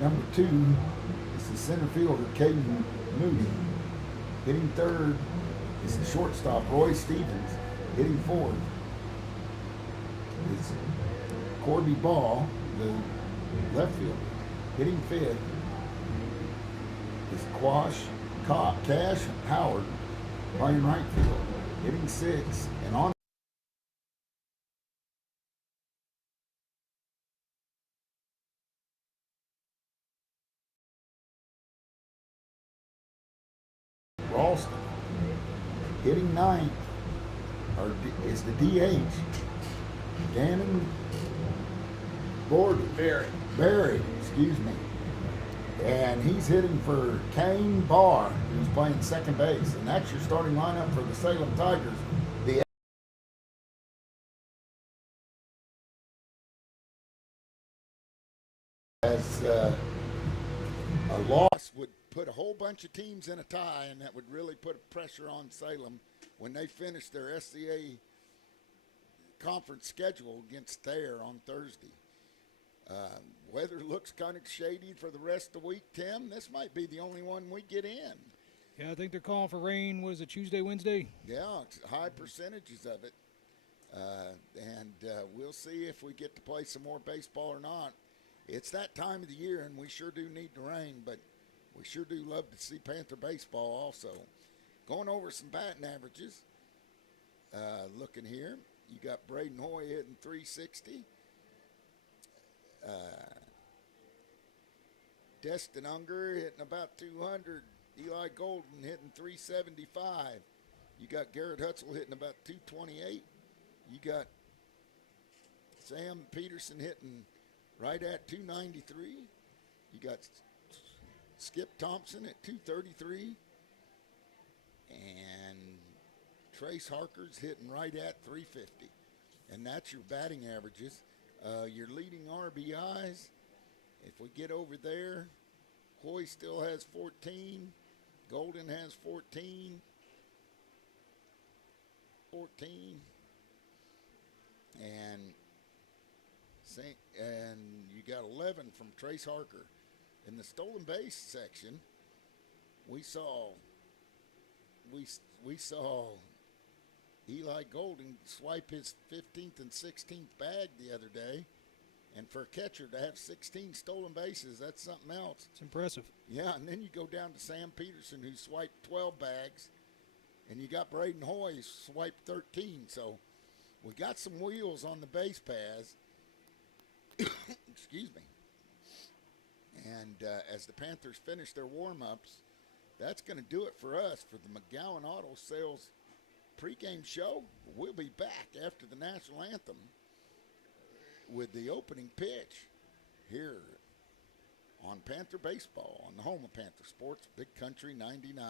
Number 2 is the center fielder, Caden Moody. Hitting third is the shortstop, Roy Stevens. Hitting fourth is Corby Ball, the left fielder. Hitting fifth is Cash Howard, playing right field. Hitting sixth, and on Ralston. Hitting ninth is the DH, Gannon Barry. Barry, excuse me. And he's hitting for Kane Barr, who's playing second base. And that's your starting lineup for the Salem Tigers. The as a loss would put a whole bunch of teams in a tie, and that would really put pressure on Salem when they finish their SCA conference schedule against Thayer on Thursday. Weather looks kind of shady for the rest of the week, Tim. This might be the only one we get in. Yeah, I think they're calling for rain. Was it Tuesday, Wednesday? Yeah, it's high percentages of it. And we'll see if we get to play some more baseball or not. It's that time of the year, and we sure do need the rain, but we sure do love to see Panther baseball also. Going over some batting averages, looking here, you got Braden Hoy hitting 360. Destin Unger hitting about 200. Eli Golden hitting 375. You got Garrett Hutzel hitting about 228. You got Sam Peterson hitting right at 293. You got Skip Thompson at 233. And Trace Harker's hitting right at 350. And that's your batting averages. Your leading RBIs, if we get over there, Hoy still has 14. Golden has 14. And you got 11 from Trace Harker. In the stolen base section, we saw Eli Golden swipe his 15th and 16th bag the other day. And for a catcher to have 16 stolen bases, that's something else. It's impressive. Yeah, and then you go down to Sam Peterson, who swiped 12 bags. And you got Braden Hoy, who swiped 13. So we got some wheels on the base paths. Excuse me. And as the Panthers finish their warm-ups, that's going to do it for us for the McGowan Auto Sales pregame show. We'll be back after the national anthem with the opening pitch here on Panther Baseball, on the home of Panther Sports, Big Country 99.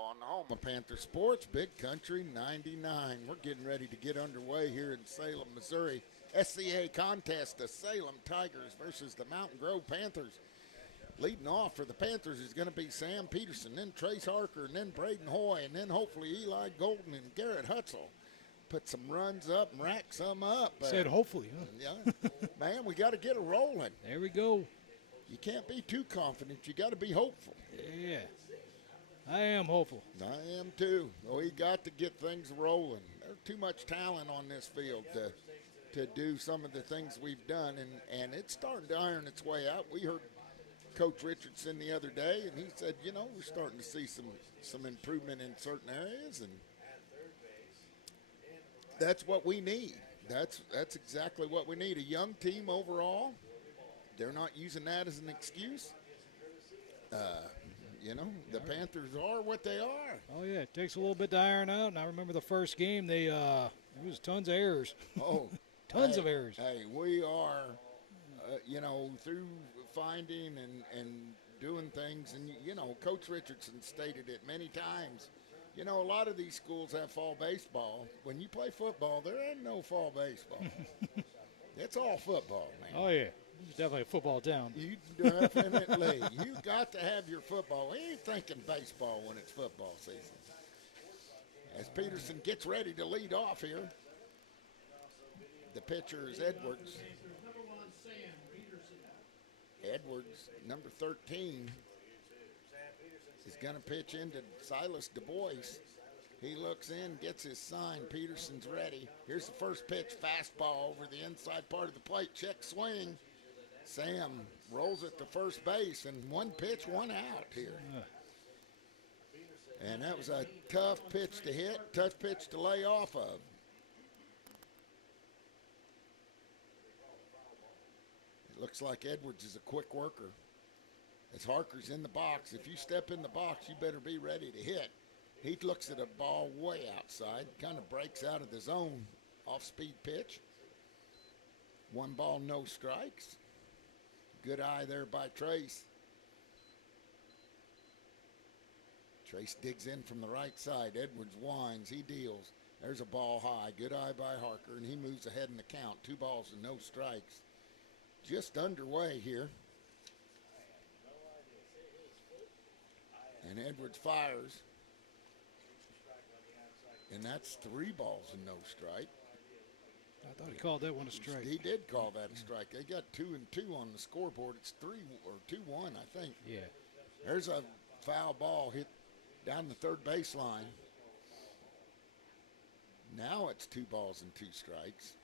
baseball on the home of Panther Sports, Big Country 99. We're getting ready to get underway here in Salem, Missouri. SCA contest, the Salem Tigers versus the Mountain Grove Panthers. Leading off for the Panthers is going to be Sam Peterson, then Trace Harker, and then Braden Hoy, and then hopefully Eli Golden and Garrett Hutzel. Put some runs up and rack some up. Said hopefully, huh? Yeah. Man, we got to get it rolling. There we go. You can't be too confident. You got to be hopeful. Yeah. I am hopeful. I am too. We got to get things rolling. There's too much talent on this field to do some of the things we've done, and it's starting to iron its way out. We heard Coach Richardson the other day, and he said, we're starting to see some improvement in certain areas, and that's what we need. That's exactly what we need. A young team overall. They're not using that as an excuse. The Panthers are what they are. Oh, yeah, it takes a little bit to iron out, and I remember the first game, there was tons of errors. Oh. Tons of errors. Hey, we are, through finding and doing things, and, Coach Richardson stated it many times. A lot of these schools have fall baseball. When you play football, there ain't no fall baseball. It's all football, man. Oh, yeah. It's definitely a football town. You definitely. You got to have your football. We ain't thinking baseball when it's football season. As Peterson gets ready to lead off here, the pitcher is Edwards. Edwards, number 13, is going to pitch into Silas Du Bois. He looks in, gets his sign. Peterson's ready. Here's the first pitch, fastball over the inside part of the plate. Check swing. Sam rolls it to first base, and one pitch, one out here. And that was a tough pitch to hit, tough pitch to lay off of. It looks like Edwards is a quick worker. As Harker's in the box, if you step in the box, you better be ready to hit. He looks at a ball way outside, kind of breaks out of the zone, off-speed pitch. 1 ball, no strikes. Good eye there by Trace. Trace digs in from the right side. Edwards winds. He deals. There's a ball high. Good eye by Harker, and he moves ahead in the count. 2 balls and no strikes. Just underway here. And Edwards fires. And that's 3 balls and no strike. I thought he called that one a strike. He did call that a strike. They got 2 and 2 on the scoreboard. It's 3 or 2-1, I think. Yeah. There's a foul ball hit down the third baseline. Now it's 2 balls and 2 strikes.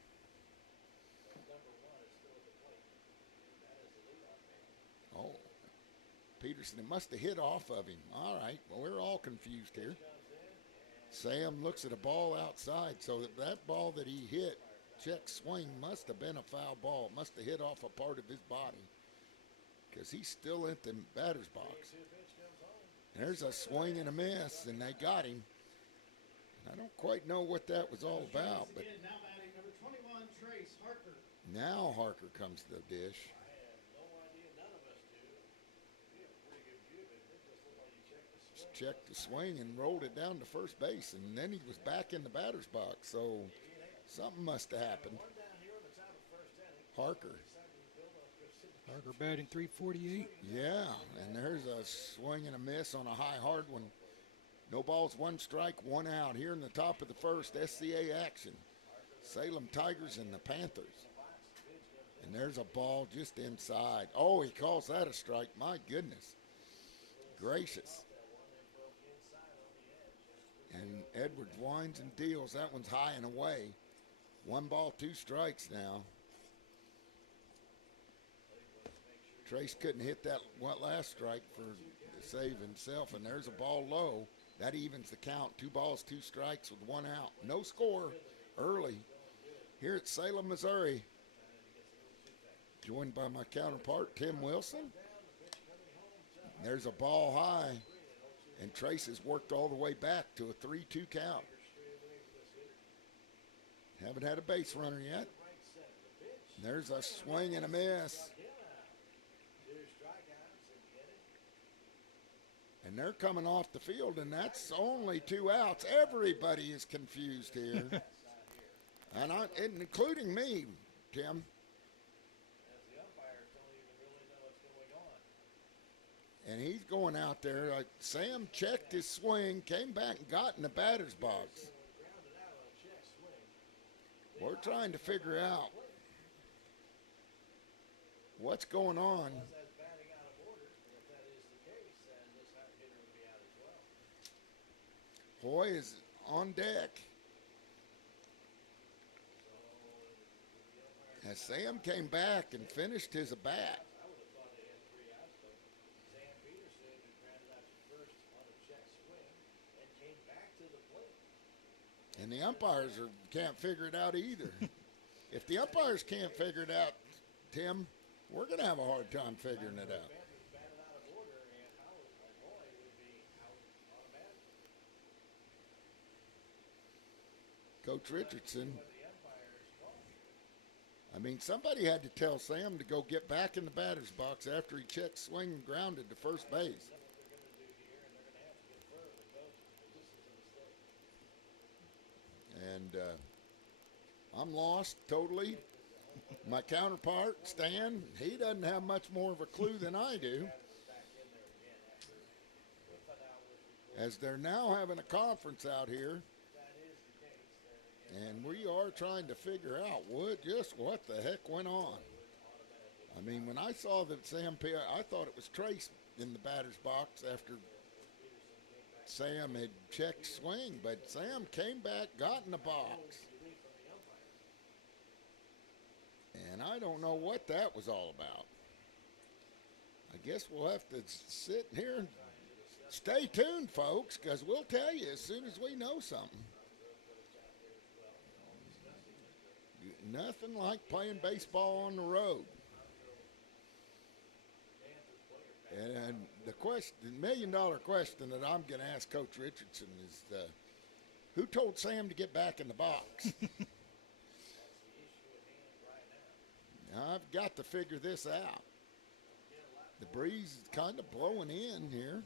Oh, Peterson, it must have hit off of him. All right, well, we're all confused here. Sam looks at a ball outside, so that ball that he hit, check swing, must have been a foul ball. Must have hit off a part of his body because he's still in the batter's box. There's a swing and a miss, and they got him. I don't quite know what that was all about, but now Harker comes to the dish. Checked the swing and rolled it down to first base, and then he was back in the batter's box, so something must have happened. Harker batting .348. Yeah, and there's a swing and a miss on a high hard one. No balls, 1 strike, 1 out here in the top of the first. SCA action. Salem Tigers and the Panthers. And there's a ball just inside. Oh, he calls that a strike. My goodness gracious. And Edwards winds and deals. That one's high and away. 1 ball, 2 strikes now. Trace couldn't hit that last strike to save himself, and there's a ball low. That evens the count. 2 balls, 2 strikes with 1 out. No score early here at Salem, Missouri. Joined by my counterpart, Tim Wilson. There's a ball high, and Trace has worked all the way back to a 3-2 count. Haven't had a base runner yet. There's a swing and a miss. And they're coming off the field, and that's only 2 outs. Everybody is confused here, and including me, Tim. And he's going out there. Sam checked his swing, came back and got in the batter's box. We're trying to figure out what's going on. Hoy is on deck. As Sam came back and finished his at-bat. And the umpires can't figure it out either. If the umpires can't figure it out, Tim, we're going to have a hard time figuring it out. Coach Richardson, I mean, somebody had to tell Sam to go get back in the batter's box after he checked swing and grounded to first base. And I'm lost totally. My counterpart, Stan, he doesn't have much more of a clue than I do. As they're now having a conference out here. And we are trying to figure out just what the heck went on. I mean, when I saw that Sam P, I thought it was Trace in the batter's box after Sam had checked swing, but Sam came back, got in the box. And I don't know what that was all about. I guess we'll have to sit here and stay tuned, folks, because we'll tell you as soon as we know something. Nothing like playing baseball on the road. And the million-dollar question that I'm going to ask Coach Richardson is, who told Sam to get back in the box? Now, I've got to figure this out. The breeze is kind of blowing in here.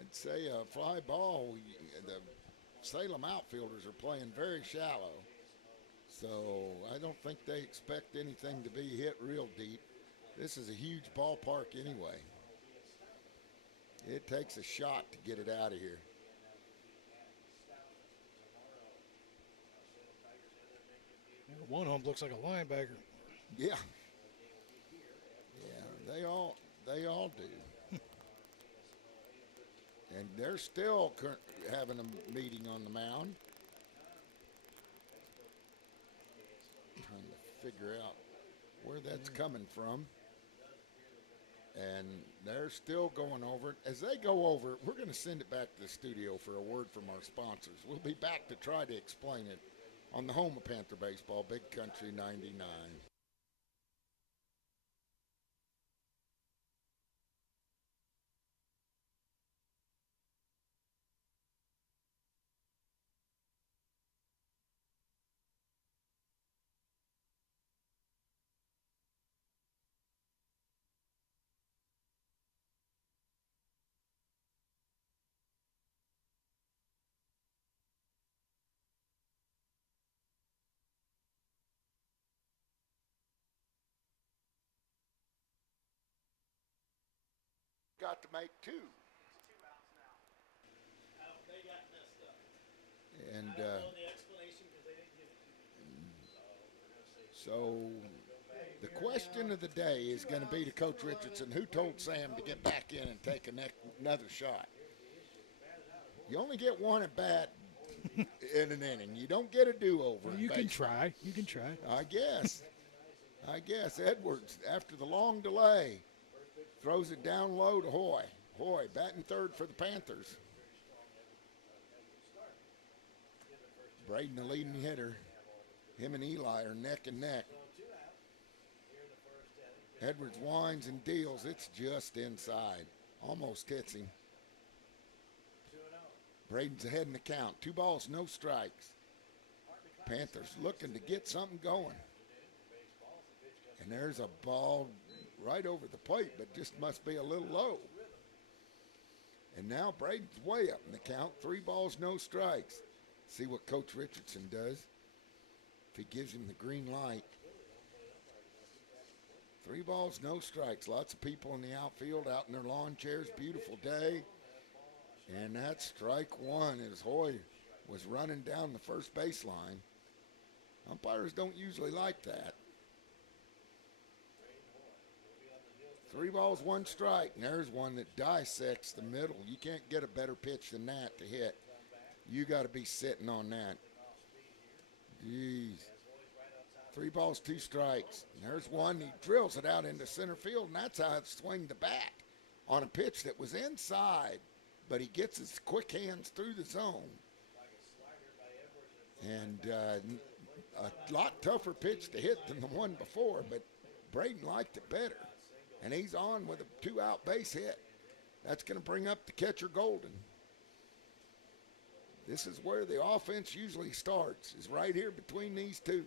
I'd say a fly ball, the Salem outfielders are playing very shallow, so I don't think they expect anything to be hit real deep. This is a huge ballpark anyway. It takes a shot to get it out of here. One home looks like a linebacker. Yeah. Yeah, they all do. And they're still having a meeting on the mound. Trying to figure out where that's coming from. And they're still going over it. As they go over it, we're going to send it back to the studio for a word from our sponsors. We'll be back to try to explain it on the home of Panther Baseball, Big Country 99. Got to make two. They got messed up. And I don't know the explanation because they didn't give it to me. so the question of the day is going to be to Coach Richardson, who told Sam to get back in and take another shot. You only get one at bat in an inning. You don't get a do-over. Well, you can try. You can try. I guess Edwards, after the long delay, throws it down low to Hoy. Hoy batting third for the Panthers. Braden, the leading hitter. Him and Eli are neck and neck. Edwards winds and deals. It's just inside. Almost hits him. Braden's ahead in the count. 2 balls, no strikes. Panthers looking to get something going. And there's a ball right over the plate, but just must be a little low. And now Braden's way up in the count. 3 balls, no strikes. See what Coach Richardson does. If he gives him the green light. 3 balls, no strikes. Lots of people in the outfield, out in their lawn chairs. Beautiful day. And that's strike 1 as Hoy was running down the first baseline. Umpires don't usually like that. 3 balls, 1 strike. And there's one that dissects the middle. You can't get a better pitch than that to hit. You got to be sitting on that. Jeez. 3 balls, 2 strikes. And there's one. He drills it out into center field, and that's how it swung the bat on a pitch that was inside. But he gets his quick hands through the zone. And a lot tougher pitch to hit than the one before, but Braden liked it better. And he's on with a 2-out base hit. That's going to bring up the catcher Golden. This is where the offense usually starts, is right here between these two.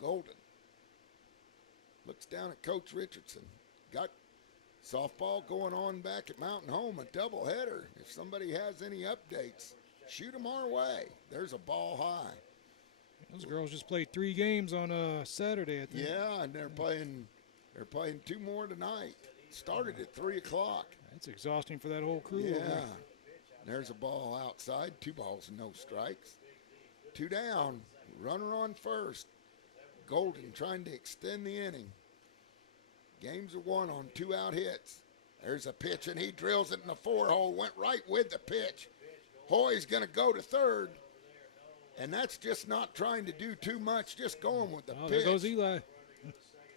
Golden looks down at Coach Richardson. Got softball going on back at Mountain Home, a doubleheader. If somebody has any updates, shoot them our way. There's a ball high. Those girls just played 3 games on Saturday, I think. Yeah, and they're playing 2 more tonight. Started at 3 o'clock. That's exhausting for that whole crew. Yeah. Over there. There's a ball outside. 2 balls and no strikes. 2 down. Runner on first. Golden trying to extend the inning. Games are won on 2-out hits. There's a pitch, and he drills it in the 4-hole. Went right with the pitch. Hoy's going to go to third. And that's just not trying to do too much, just going with the pitch. There goes Eli.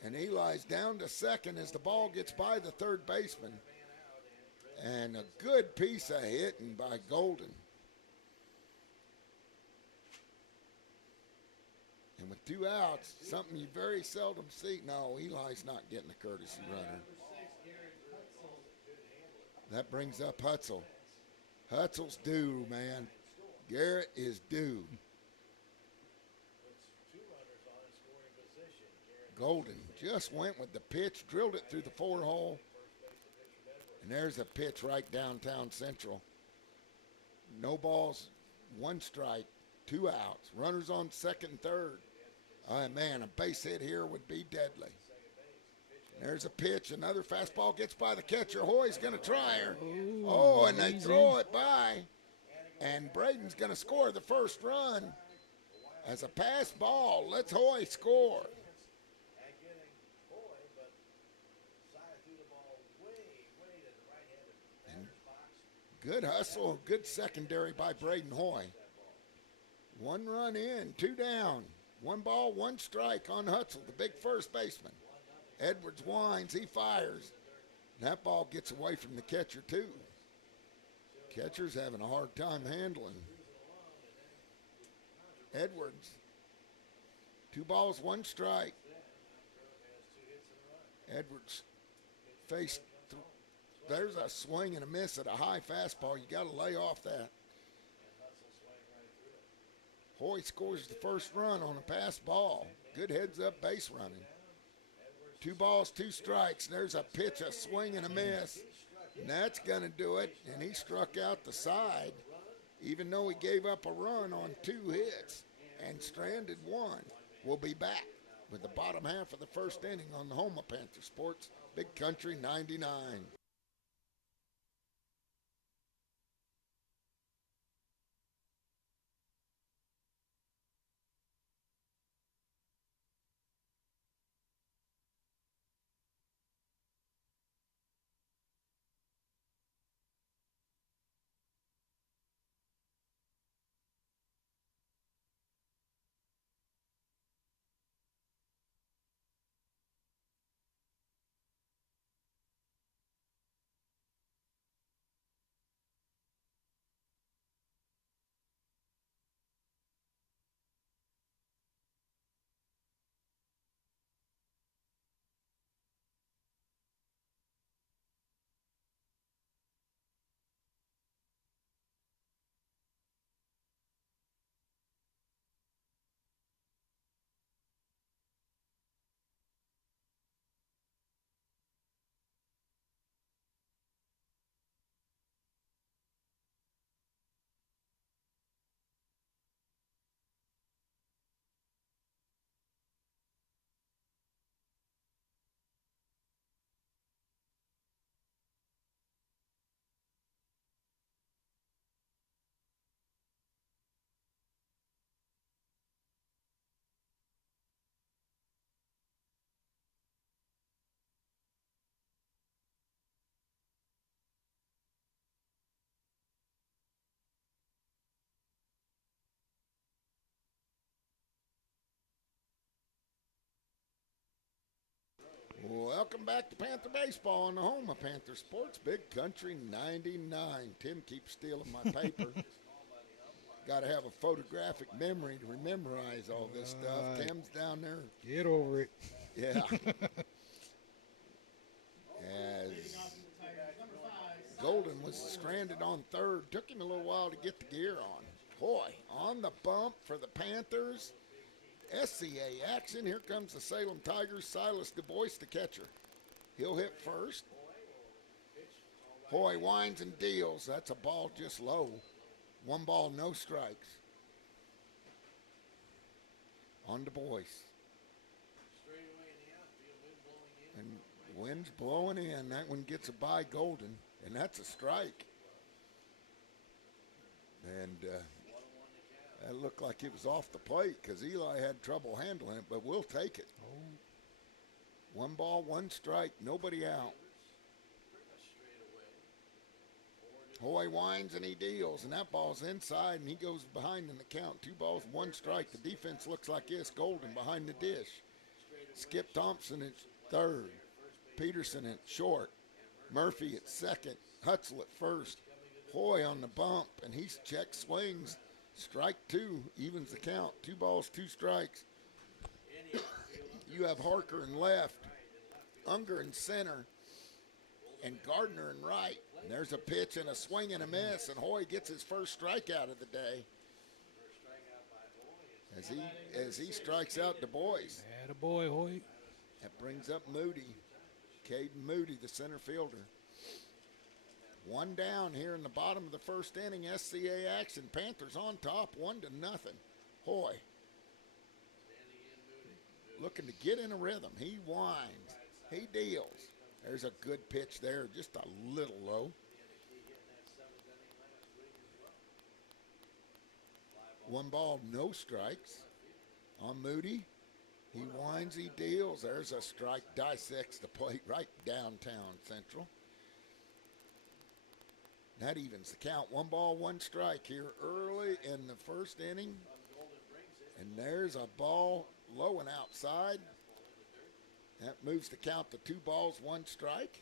And Eli's down to second as the ball gets by the third baseman. And a good piece of hitting by Golden. And with 2 outs, something you very seldom see. No, Eli's not getting a courtesy runner. That brings up Hutzel. Hutzel's due, man. Garrett is due. Golden just went with the pitch, drilled it through the 4-hole. And there's a pitch right downtown Central. No balls, 1 strike, 2 outs. Runners on second and third. Man, a base hit here would be deadly. There's a pitch. Another fastball gets by the catcher. Hoy's going to try her. Oh, and they throw it by. And Braden's going to score the first run as a pass ball. Let's Hoy score. And good hustle, good secondary by Braden Hoy. 1 run in, 2 down. 1 ball, 1 strike on Hutzel, the big first baseman. Edwards winds, he fires. And that ball gets away from the catcher, too. Catcher's having a hard time handling. Edwards, 2 balls, 1 strike. Edwards faced, there's a swing and a miss at a high fastball. You got to lay off that. Hoy scores the first run on a pass ball. Good heads-up base running. 2 balls, 2 strikes. There's a pitch, a swing, and a miss. And that's going to do it. And he struck out the side, even though he gave up a run on 2 hits and stranded 1. We'll be back with the bottom half of the first inning on the home of Panther Sports, Big Country 99. Welcome back to Panther Baseball on the home of Panther Sports, Big Country 99. Tim keeps stealing my paper. Got to have a photographic memory to memorize all this stuff. Right. Tim's down there. Get over it. Yeah. As Golden was stranded on third. Took him a little while to get the gear on. Boy, on the bump for the Panthers. SCA action. Here comes the Salem Tigers. Silas Du Bois, the catcher. He'll hit first. Hoy winds and deals. That's a ball just low. 1 ball, no strikes. On Du Bois. And wind's blowing in. That one gets a by Golden, and that's a strike. And that looked like it was off the plate because Eli had trouble handling it, but we'll take it. 1 ball, 1 strike, nobody out. Hoy winds and he deals, and that ball's inside, and he goes behind in the count. 2 balls, 1 strike. The defense looks like this. Golden behind the dish. Skip Thompson at third. Peterson at short. Murphy at second. Hutzel at first. Hoy on the bump, and he's check swings. Strike 2, evens the count. 2 balls, 2 strikes. You have Harker in left, Unger in center, and Gardner in right. And there's a pitch and a swing and a miss, and Hoy gets his first strikeout of the day as he strikes out Du Bois. Attaboy, Hoy. That brings up Moody, Caden Moody, the center fielder. 1 down here in the bottom of the first inning. SCA action. Panthers on top, 1-0. Hoy looking to get in a rhythm. He winds. He deals. There's a good pitch there, just a little low. 1 ball, no strikes on Moody. He winds, he deals. There's a strike, dissects the plate right downtown Central. That evens the count. 1 ball, 1 strike here early in the first inning. And there's a ball low and outside. That moves the count to 2 balls, 1 strike.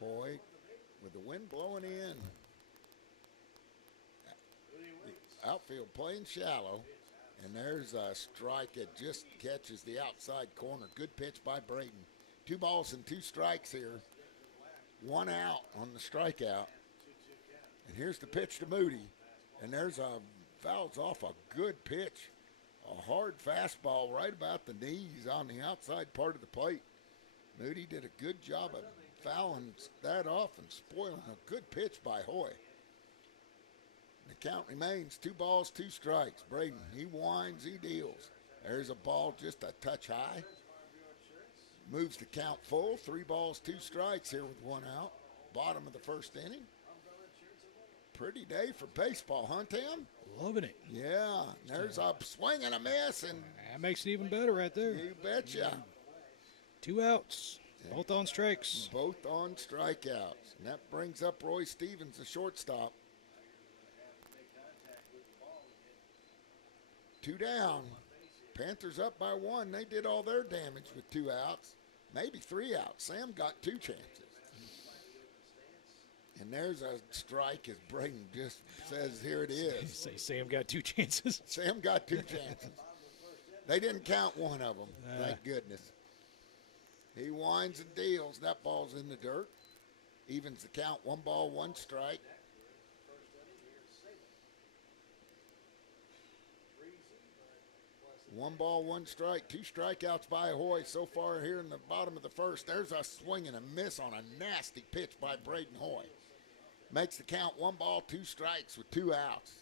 Hoy with the wind blowing in. The outfield playing shallow. And there's a strike that just catches the outside corner. Good pitch by Braden. 2 balls and 2 strikes here. 1 out on the strikeout. And here's the pitch to Moody. And there's a fouls off a good pitch. A hard fastball right about the knees on the outside part of the plate. Moody did a good job of fouling that off and spoiling a good pitch by Hoy. The count remains 2 balls, 2 strikes. Braden, he winds, he deals. There's a ball just a touch high. Moves the count full. 3 balls, 2 strikes here with 1 out. Bottom of the first inning. Pretty day for baseball, huh, Tim? Loving it. Yeah. There's a swing and a miss, and That makes it even better right there. you betcha. 2 outs, both on strikes. Both on strikeouts. And that brings up Roy Stevens, the shortstop. 2 down. Panthers up by 1. They did all their damage with 2 outs, maybe 3 outs. Sam got 2 chances. And there's a strike as Braden just says, here it is. Say Sam got 2 chances. Sam got 2 chances. They didn't count one of them, thank goodness. He winds and deals. That ball's in the dirt. Evens the count, 1 ball, 1 strike. One ball, 1 strike, 2 strikeouts by Hoy so far here in the bottom of the first. There's a swing and a miss on a nasty pitch by Braden Hoy. Makes the count 1 ball, 2 strikes with 2 outs.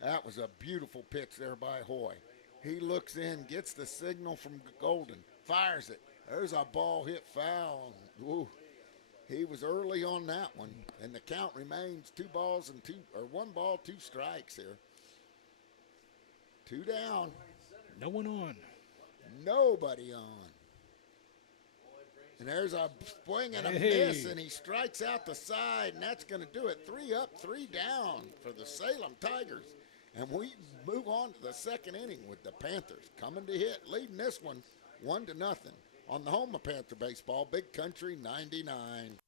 That was a beautiful pitch there by Hoy. He looks in, gets the signal from Golden, fires it. There's a ball hit foul. Ooh, he was early on that one, and the count remains 1 ball, 2 strikes here. 2 down. No one on. Nobody on. And there's a swing and a miss, and he strikes out the side, and that's going to do it. 3 up, 3 down for the Salem Tigers. And we move on to the second inning with the Panthers coming to hit, leading this one 1-0 on the home of Panther baseball, Big Country 99.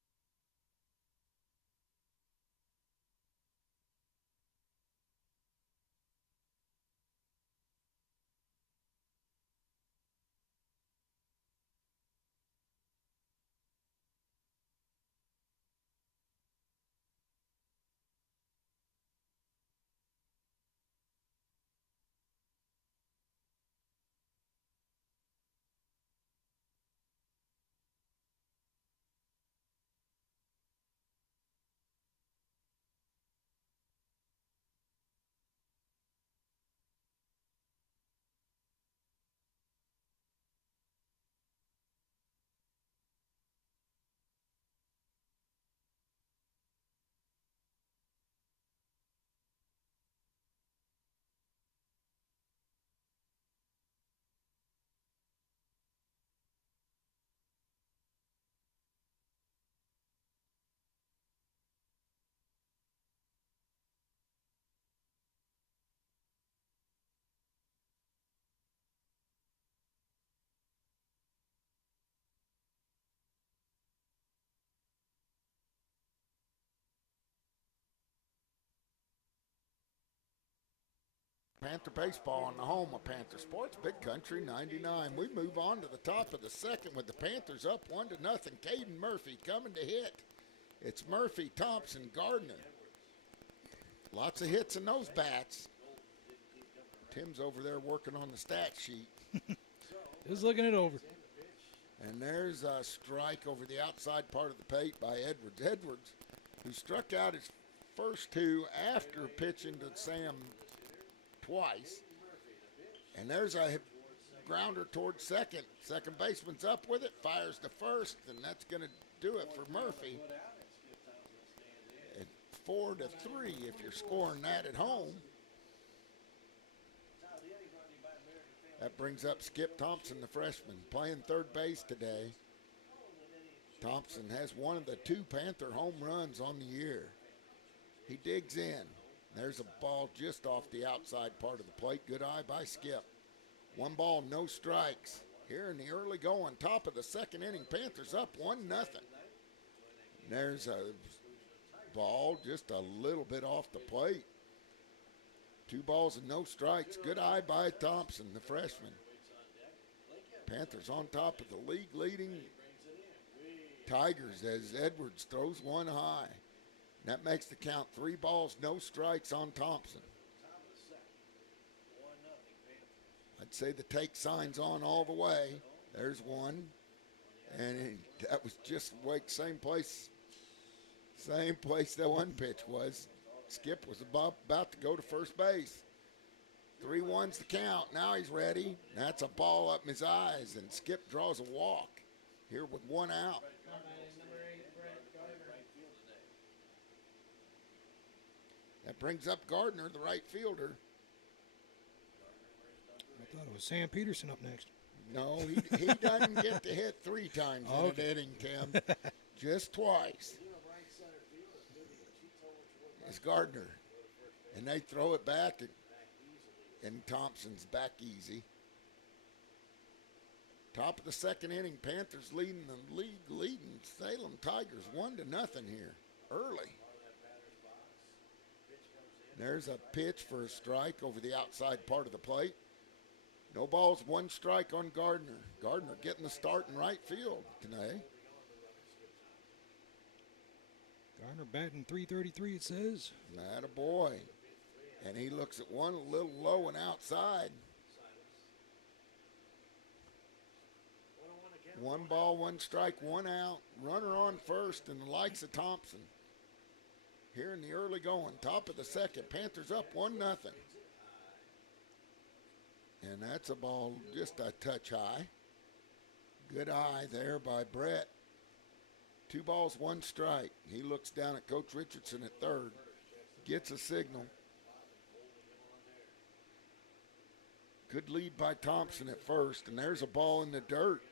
Panther baseball on the home of Panther Sports, Big Country 99. We move on to the top of the second with the Panthers up 1-0. Caden Murphy coming to hit. It's Murphy, Thompson, Gardner. Lots of hits in those bats. Tim's over there working on the stat sheet. Just looking it over. And there's a strike over the outside part of the plate by Edwards. Edwards, who struck out his first two after pitching to Sam twice. And there's a grounder towards second. Second baseman's up with it, fires to first, and that's going to do it for Murphy. At 4-3 if you're scoring that at home. That brings up Skip Thompson, the freshman, playing third base today. Thompson has one of the two Panther home runs on the year. He digs in. There's a ball just off the outside part of the plate. Good eye by Skip. 1 ball, no strikes. Here in the early going, top of the second inning, Panthers up 1-0. There's a ball just a little bit off the plate. 2 balls and no strikes. Good eye by Thompson, the freshman. Panthers on top of the league leading Tigers as Edwards throws one high. That makes the count 3 balls, no strikes on Thompson. I'd say the take sign's on all the way. There's one. And that was just like same place that one pitch was. Skip was about to go to first base. 3-1's the count. Now he's ready. That's a ball up in his eyes, and Skip draws a walk here with 1 out. That brings up Gardner, the right fielder. I thought it was Sam Peterson up next. No, he doesn't get to hit 3 times in an inning, Tim. Just twice. It's Gardner. And they throw it back, and Thompson's back easy. Top of the second inning, Panthers leading the leading Salem Tigers 1-0 here early. There's a pitch for a strike over the outside part of the plate. No balls, 1 strike on Gardner. Gardner getting the start in right field today. Gardner batting .333, it says. That a boy. And he looks at one a little low and outside. 1 ball, 1 strike, 1 out. Runner on first and the likes of Thompson. Here in the early going, top of the second, Panthers up 1-0. And that's a ball just a touch high. Good eye there by Brett. 2 balls, 1 strike. He looks down at Coach Richardson at third. Gets a signal. Good lead by Thompson at first, and there's a ball in the dirt.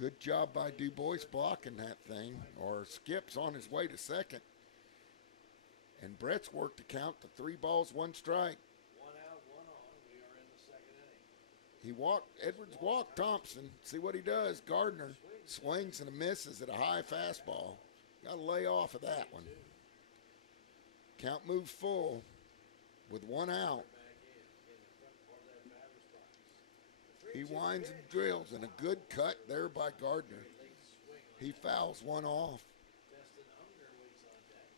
Good job by Du Bois blocking that thing, or Skip's on his way to second. And Brett's worked to count to 3 balls, 1 strike. 1 out, 1 on. We are in the second inning. Edwards walked Thompson. See what he does. Gardner swings and misses at a high fastball. Got to lay off of that one. Count moves full with 1 out. He winds and drills, and a good cut there by Gardner. He fouls 1 off.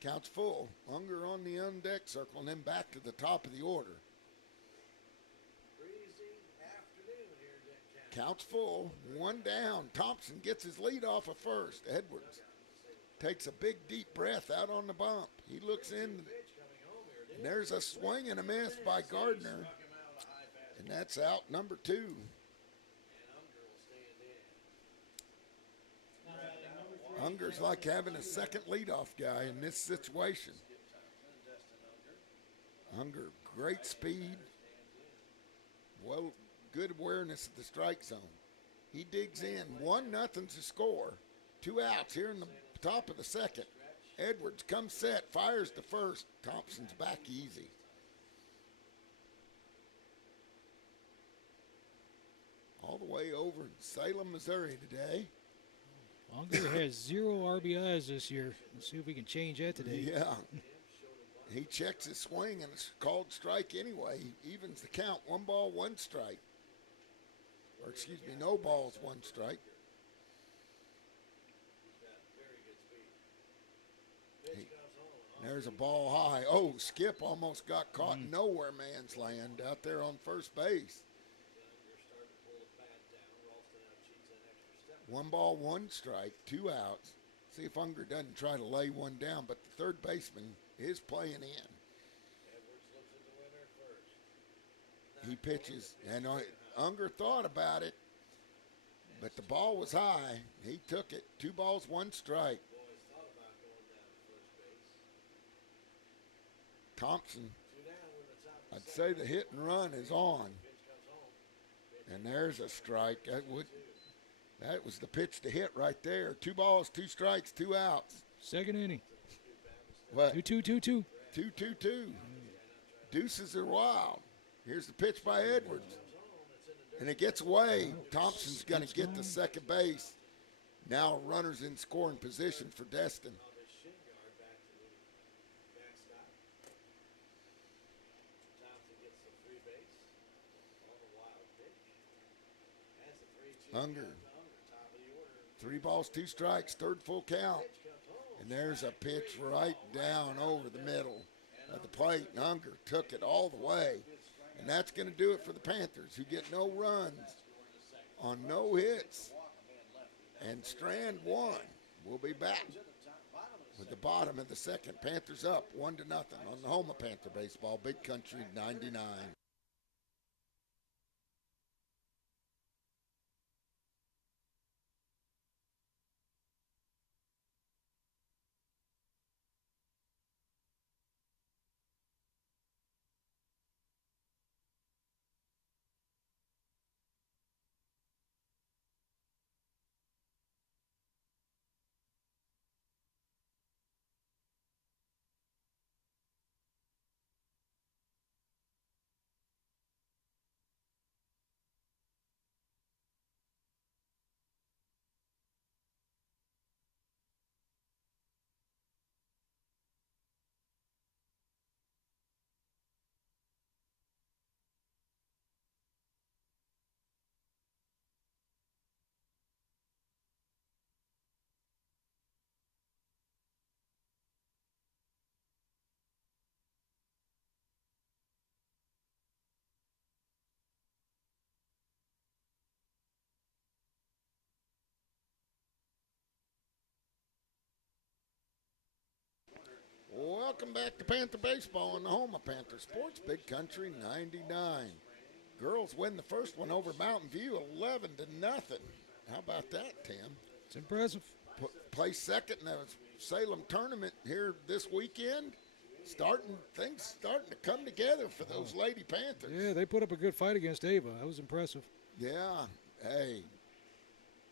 Counts full. Unger on the on-deck circle, and then back to the top of the order. Counts full. 1 down. Thompson gets his lead off of first. Edwards takes a big, deep breath out on the bump. He looks in, and there's a swing and a miss by Gardner, and that's out number 2. Unger's like having a second leadoff guy in this situation. Unger, great speed. Well, good awareness of the strike zone. He digs in. 1-0's the score. 2 outs here in the top of the second. Edwards comes set, fires to first. Thompson's back easy. All the way over in Salem, Missouri today. Unger has 0 RBIs this year. Let's see if we can change that today. Yeah. He checks his swing, and it's called strike anyway. He evens the count. 1 ball, 1 strike. Or excuse me, no balls, 1 strike. There's a ball high. Oh, Skip almost got caught in nowhere man's land out there on first base. 1 ball, 1 strike, 2 outs. See if Unger doesn't try to lay 1 down, but the third baseman is playing in. He pitches, and Unger thought about it, but the ball was high. He took it. 2 balls, 1 strike. Thompson, I'd say the hit and run is on. And there's a strike. That was the pitch to hit right there. 2 balls, 2 strikes, 2 outs. Second inning. What? 2-2-2-2. 2-2-2. Deuces are wild. Here's the pitch by Edwards. And it gets away. Thompson's going to get to second base. Now runners in scoring position for Destin. Unger. 3 balls, 2 strikes, third full count. And there's a pitch right down over the middle of the plate. And Unger took it all the way. And that's going to do it for the Panthers, who get no runs on no hits. And Strand won. We'll be back with the bottom of the second. Panthers up 1-0 on the home of Panther baseball, Big Country 99. Welcome back to Panther Baseball on the home of Panther Sports, Big Country 99. Girls win the first one over Mountain View 11-0. How about that, Tim? It's impressive. Play second in the Salem tournament here this weekend. Things starting to come together for those Lady Panthers. Yeah, they put up a good fight against Ava. That was impressive. Yeah. Hey,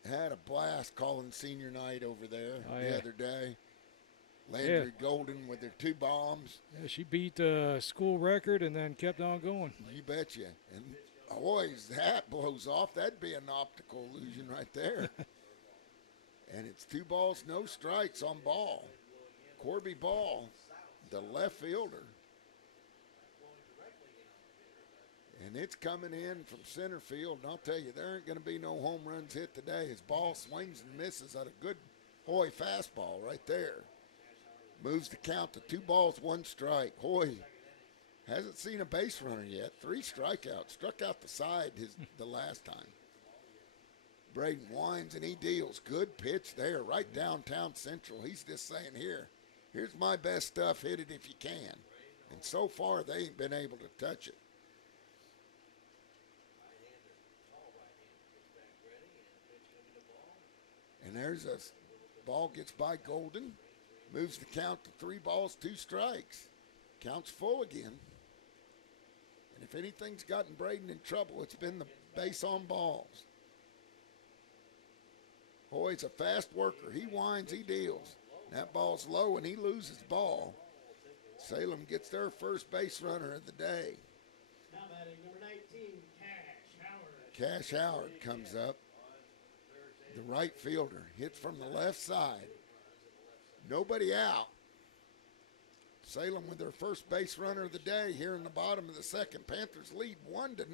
had a blast calling senior night over there the other day. Landry Golden with their 2 bombs. Yeah, she beat school record and then kept on going. You betcha. And boys, that blows off. That'd be an optical illusion right there. And it's 2 balls, no strikes on Ball. Corby Ball, the left fielder. And it's coming in from center field. And I'll tell you, there ain't going to be no home runs hit today. His ball swings and misses at a good Hoy fastball right there. Moves the count to 2 balls, 1 strike. Hoy hasn't seen a base runner yet. 3 strikeouts. Struck out the side the last time. Braden winds and he deals. Good pitch there, right downtown Central. He's just saying, here's my best stuff. Hit it if you can. And so far, they ain't been able to touch it. And there's a ball gets by Golden. Moves the count to 3 balls, 2 strikes. Count's full again. And if anything's gotten Braden in trouble, it's been the base on balls. Hoy's a fast worker. He winds, he deals. That ball's low, and he loses ball. Salem gets their first base runner of the day. Now batting number 19, Cash Howard. Cash Howard comes up. The right fielder hits from the left side. Nobody out. Salem with their first base runner of the day here in the bottom of the second. Panthers lead 1-0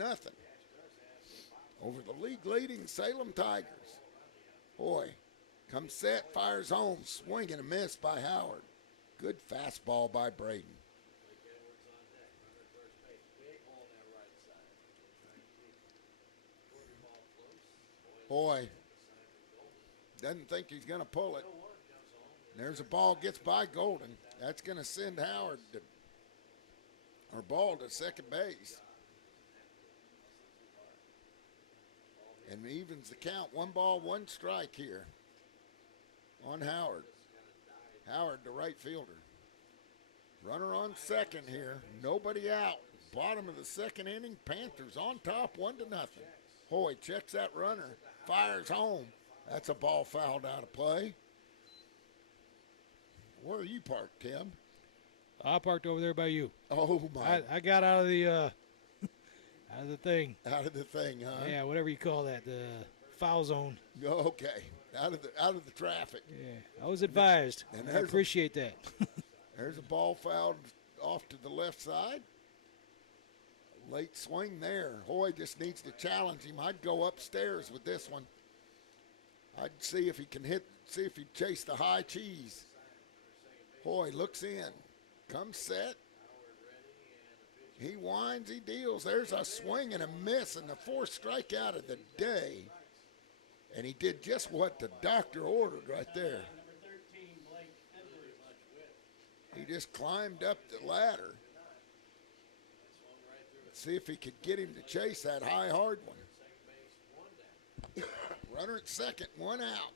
over the league leading Salem Tigers. Hoy comes set, fires home, swing and a miss by Howard. Good fastball by Braden. Hoy doesn't think he's going to pull it. There's a ball, gets by Golden. That's going to send Howard or Ball to second base. And evens the count. 1 ball, 1 strike here on Howard. Howard, the right fielder. Runner on second here. Nobody out. Bottom of the second inning. Panthers on top, 1-0. Hoy checks that runner. Fires home. That's a ball fouled out of play. Where are you parked, Tim? I parked over there by you. Oh, my. I got out of the out of the thing. Out of the thing, huh? Yeah, whatever you call that, the foul zone. Okay. Out of the traffic. Yeah, I was advised. And I appreciate that. There's a ball fouled off to the left side. Late swing there. Hoy just needs to challenge him. I'd go upstairs with this one. I'd see if he can see if he chase the high cheese. Hoy looks in. Comes set. He winds, he deals. There's a swing and a miss and the 4th strikeout of the day. And he did just what the doctor ordered right there. He just climbed up the ladder. See if he could get him to chase that high, hard one. Runner at second, 1 out.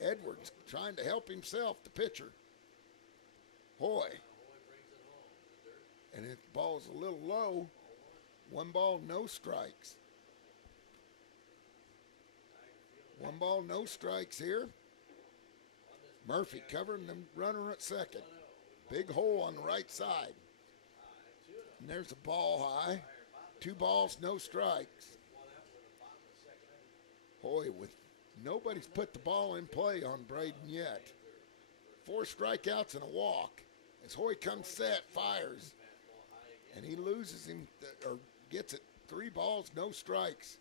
Edwards trying to help himself, the pitcher. Hoy. And the ball's a little low. 1 ball, no strikes. 1 ball, no strikes here. Murphy covering the runner at second. Big hole on the right side. And there's a ball high. 2 balls, no strikes. Hoy with nobody's put the ball in play on Braden yet. 4 strikeouts and a walk. As Hoy comes set, fires. And he loses him, or gets it. 3 balls, no strikes.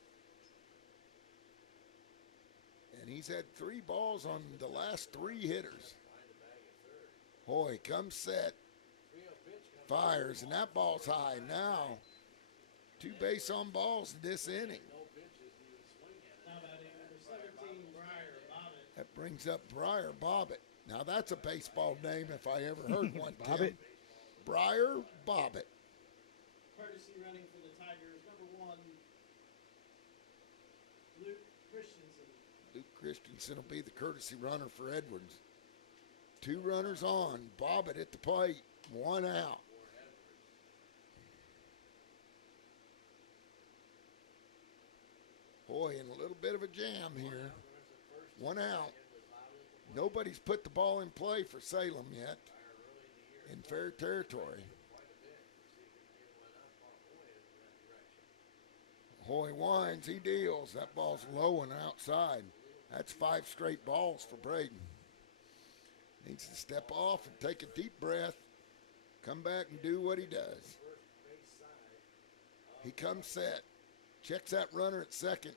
And he's had 3 balls on the last 3 hitters. Hoy comes set, fires, and that ball's high. Now, 2 base on balls in this inning. That brings up Briar Bobbitt. Now, that's a baseball name if I ever heard one, Tim. Bobbitt. Briar Bobbitt. Courtesy running for the Tigers, number 1, Luke Christensen. Luke Christensen will be the courtesy runner for Edwards. 2 runners on. Bobbitt at the plate. 1 out. Hoy in a little bit of a jam here. 1 out. Nobody's put the ball in play for Salem yet. in fair territory. Hoy winds, he deals. That ball's low and outside. That's 5 straight balls for Braden. Needs to step off and take a deep breath, come back and do what he does. He comes set, checks that runner at second,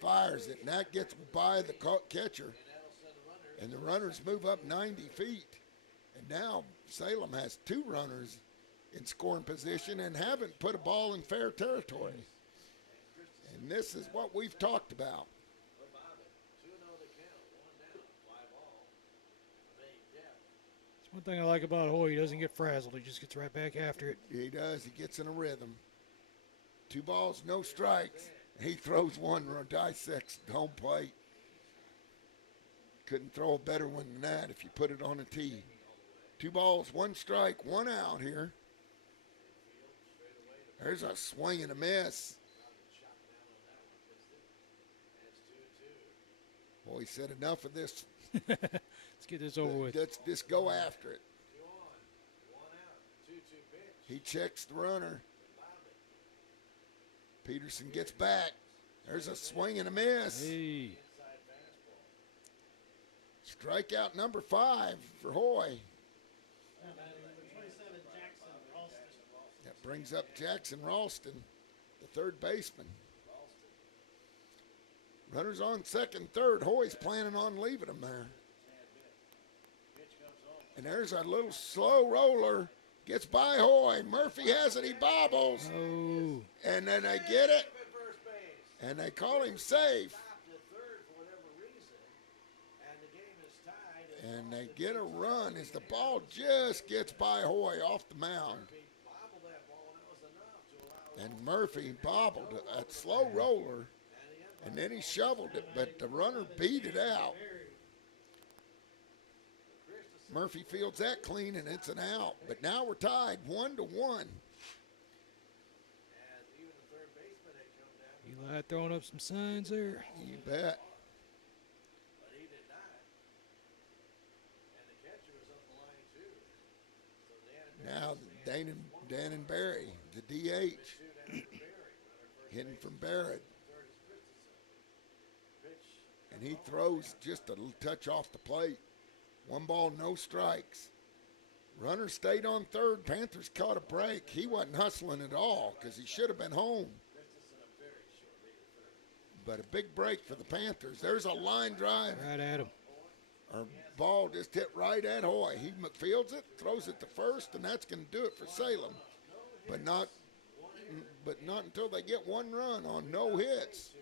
fires it, and that gets by the catcher. And the runners move up 90 feet. And now Salem has 2 runners in scoring position and haven't put a ball in fair territory. And this is what we've talked about. That's one thing I like about Hoy. He doesn't get frazzled. He just gets right back after it. He does. He gets in a rhythm. 2 balls, no strikes. He throws one, dissects home plate. Couldn't throw a better one than that if you put it on a tee. 2 balls, 1 strike, 1 out here. There's a swing and a miss. Boy, he said enough of this. Let's get this over with. Let's just go after it. He checks the runner. Peterson gets back. There's a swing and a miss. Hey. Strikeout number 5 for Hoy. That brings up Jackson Ralston, the third baseman. Runners on second, third. Hoy's planning on leaving him there. And there's a little slow roller. Gets by Hoy. Murphy has it. He bobbles. Oh. And then they get it. And they call him safe. And they get a run as the ball just gets by Hoy off the mound. And Murphy bobbled a slow roller. And then he shoveled it, but the runner beat it out. Murphy fields that clean, and it's an out. But now we're tied 1-1. Eli throwing up some signs there. You bet. Now Dan and Barry, the DH, hitting from Barrett. And he throws just a little touch off the plate. 1 ball, no strikes. Runner stayed on third. Panthers caught a break. He wasn't hustling at all because he should have been home. But a big break for the Panthers. There's a line drive. Right at him. Our ball just hit right at Hoy. He fields it, throws it to first, and that's going to do it for Salem. But not until they get 1 run on no hits.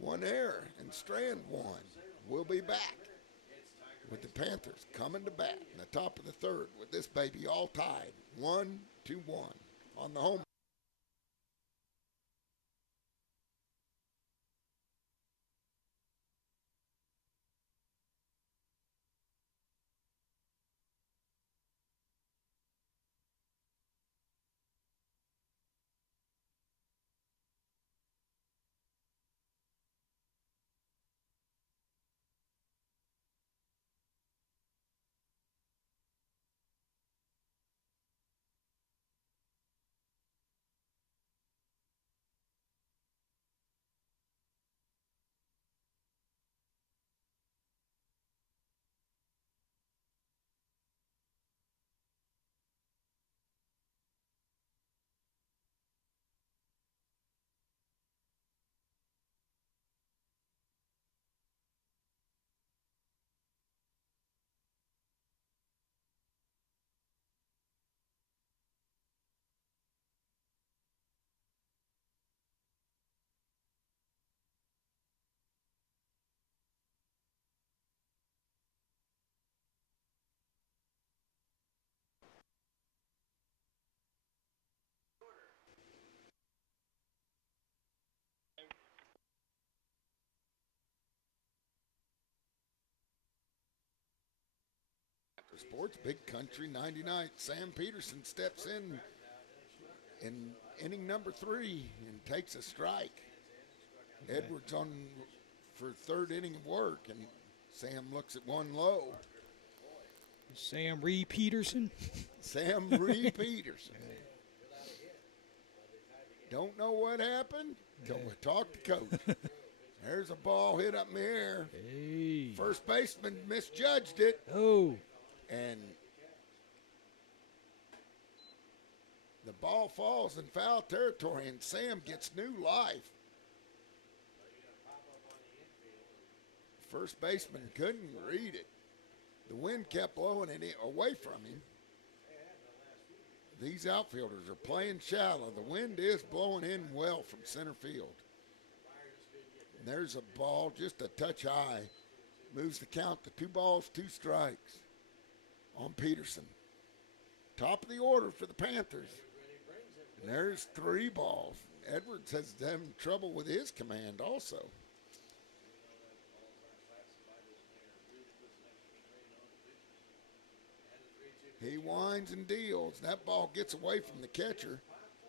1 error, and Strand won. We'll be back with the Panthers coming to bat in the top of the third with this baby all tied 1-1 on the home. Sports Big Country 99. Sam Peterson steps in inning number 3 and takes a strike. Edwards on for third inning of work, and Sam looks at 1 low. Sam Reed Peterson. Sam Reed Peterson. Don't know what happened till we talked to coach. There's a ball hit up in the air. Hey. First baseman misjudged it, Oh. and the ball falls in foul territory, and Sam gets new life. First baseman couldn't read it. The wind kept blowing it away from him. These outfielders are playing shallow. The wind is blowing in well from center field. And there's a ball just a touch high. Moves the count to 2 balls, 2 strikes on Peterson. Top of the order for the Panthers. And there's 3 balls. Edwards has done trouble with his command also. He winds and deals. That ball gets away from the catcher.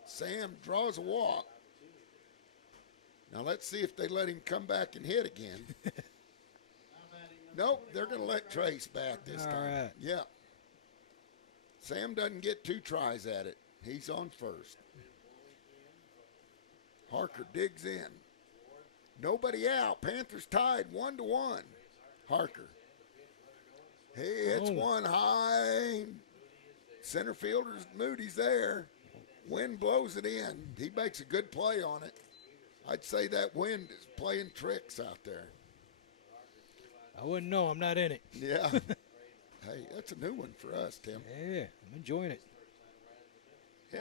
Sam draws a walk. Now let's see if they let him come back and hit again. Nope, they're going to let Trace bat this time. All right. Yeah. Sam doesn't get 2 tries at it. He's on first. Harker digs in. Nobody out. Panthers tied 1-1. Harker. He hits one high. Center fielder's Moody's there. Wind blows it in. He makes a good play on it. I'd say that wind is playing tricks out there. I wouldn't know. I'm not in it. Yeah. Hey, that's a new one for us, Tim. Yeah, I'm enjoying it. Yeah.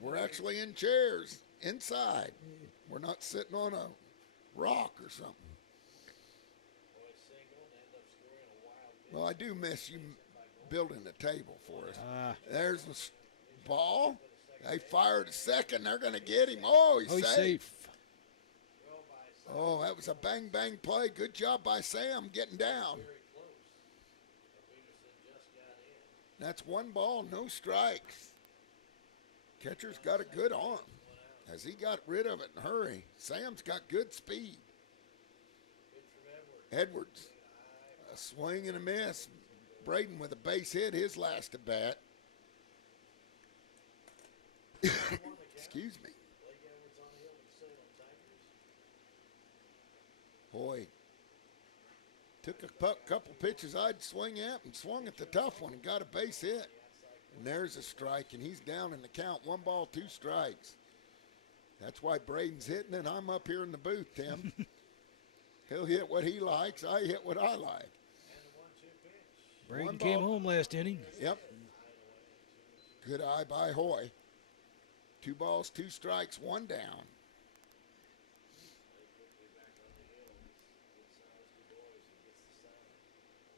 We're actually in chairs inside. We're not sitting on a rock or something. Well, I do miss you building a table for us. There's the ball. They fired a second. They're going to get him. Oh, he's safe. Oh, that was a bang-bang play. Good job by Sam getting down. That's 1 ball, no strikes. Catcher's got a good arm. As he got rid of it in a hurry, Sam's got good speed. Edwards, a swing and a miss. Braden with a base hit, his last at bat. Excuse me. Boy, took a couple pitches I'd swing at and swung at the tough one and got a base hit. And there's a strike, and he's down in the count. 1 ball, 2 strikes. That's why Braden's hitting, and I'm up here in the booth, Tim. He'll hit what he likes. I hit what I like. Braden came home last inning. Yep. Good eye by Hoy. 2 balls, 2 strikes, 1 down.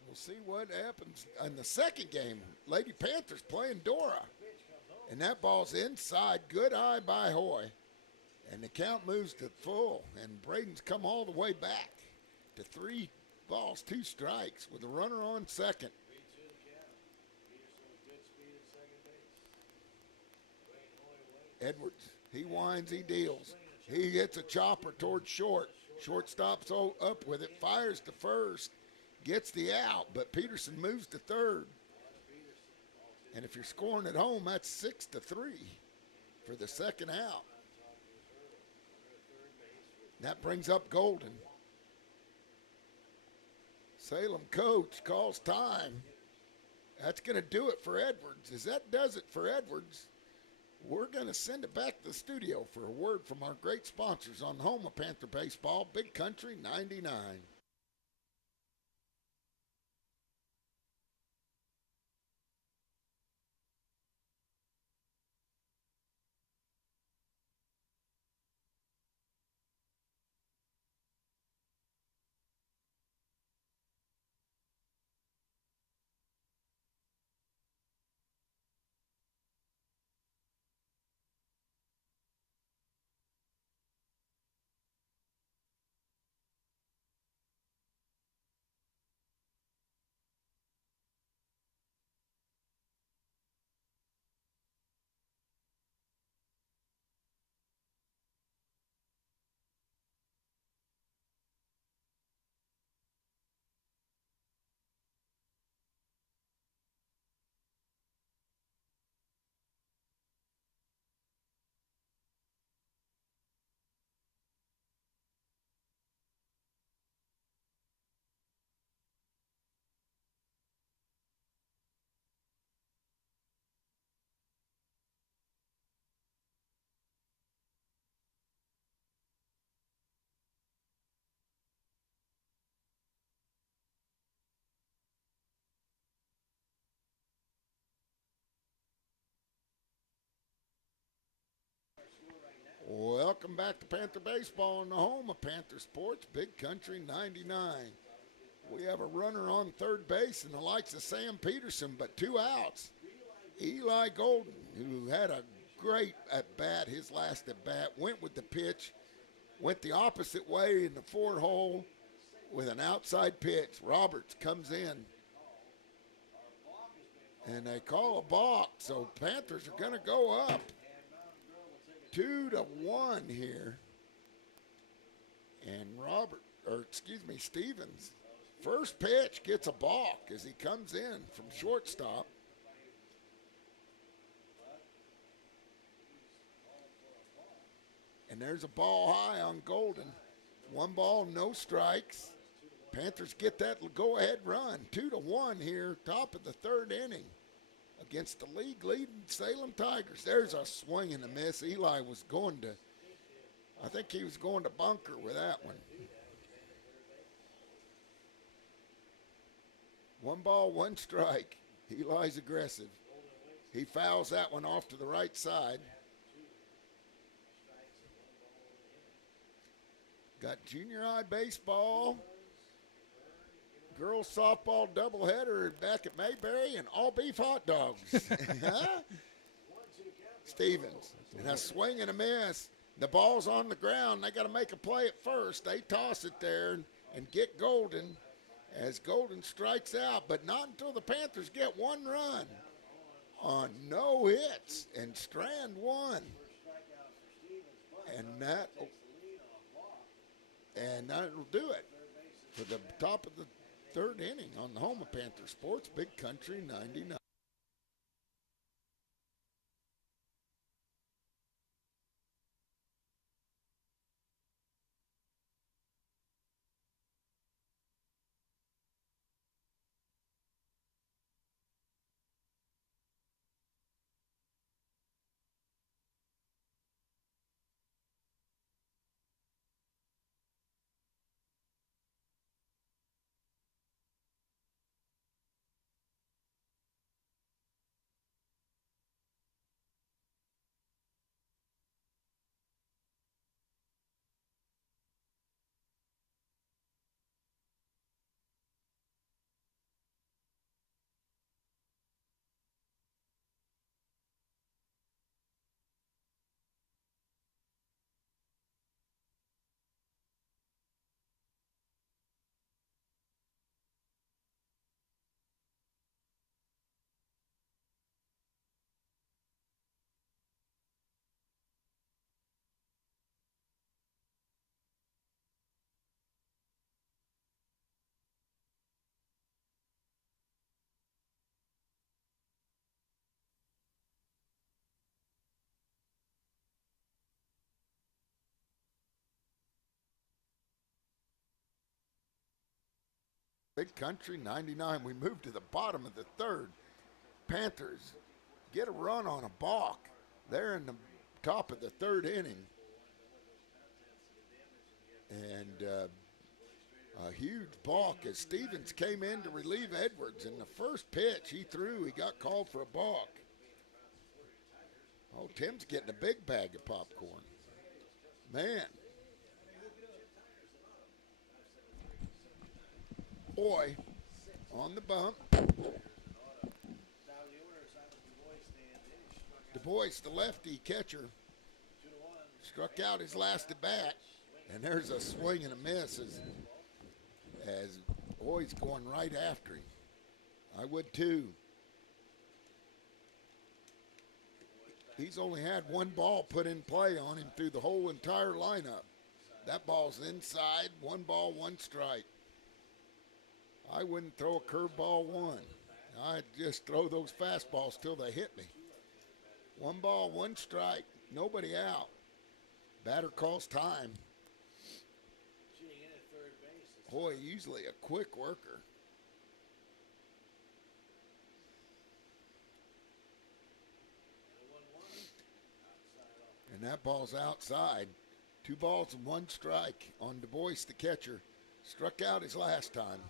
We'll see what happens in the second game. Lady Panthers playing Dora. And that ball's inside. Good eye by Hoy. And the count moves to full. And Braden's come all the way back to 3 balls, 2 strikes with a runner on second. Edwards, he winds, he deals. He hits a chopper towards short. Shortstop's up with it, fires to first, gets the out, but Peterson moves to third. And if you're scoring at home, that's 6-3 for the second out. That brings up Golden. Salem coach calls time. That's going to do it for Edwards. As that does it for Edwards, we're going to send it back to the studio for a word from our great sponsors on the home of Panther Baseball, Big Country 99. welcome back to Panther Baseball in the home of Panther Sports, Big Country 99. We have a runner on third base in the likes of Sam Peterson, but 2 outs. Eli Golden, who had a great at-bat, his last at-bat, went with the pitch, went the opposite way in the 4-hole with an outside pitch. Roberts comes in, and they call a balk, so Panthers are going to go up 2-1 here. And Stevens, first pitch gets a balk as he comes in from shortstop. And there's a ball high on Golden. 1 ball, no strikes. Panthers get that go-ahead run. 2-1 here, top of the 3rd inning against the league-leading Salem Tigers. There's a swing and a miss. Eli was going to, I think he was going to bunker with that one. 1 ball, 1 strike. Eli's aggressive. He fouls that one off to the right side. Got junior high baseball, girls softball doubleheader back at Mayberry, and all beef hot dogs. Stevens, and a swing and a miss. The ball's on the ground. They got to make a play at first. They toss it there and get Golden as Golden strikes out, but not until the Panthers get 1 run on no hits and strand 1. And that'll do it for the top of the 3rd inning on the home of Panther Sports, Big Country 99. Big Country 99. We move to the bottom of the 3rd. Panthers get a run on a balk. They're in the top of the 3rd inning. And a huge balk as Stevens came in to relieve Edwards. In the first pitch he threw, he got called for a balk. Oh, Tim's getting a big bag of popcorn. Man. Boy on the bump. Du Bois, the lefty catcher, struck out his last at bat, and there's a swing and a miss as Boy's going right after him. I would too. He's only had 1 ball put in play on him through the whole entire lineup. That ball's inside, 1 ball, 1 strike. I wouldn't throw a curveball 1. I'd just throw those fastballs till they hit me. 1 ball, 1 strike, nobody out. Batter calls time. Boy, usually a quick worker. And that ball's outside. 2 balls and 1 strike on Du Bois, the catcher. Struck out his last time.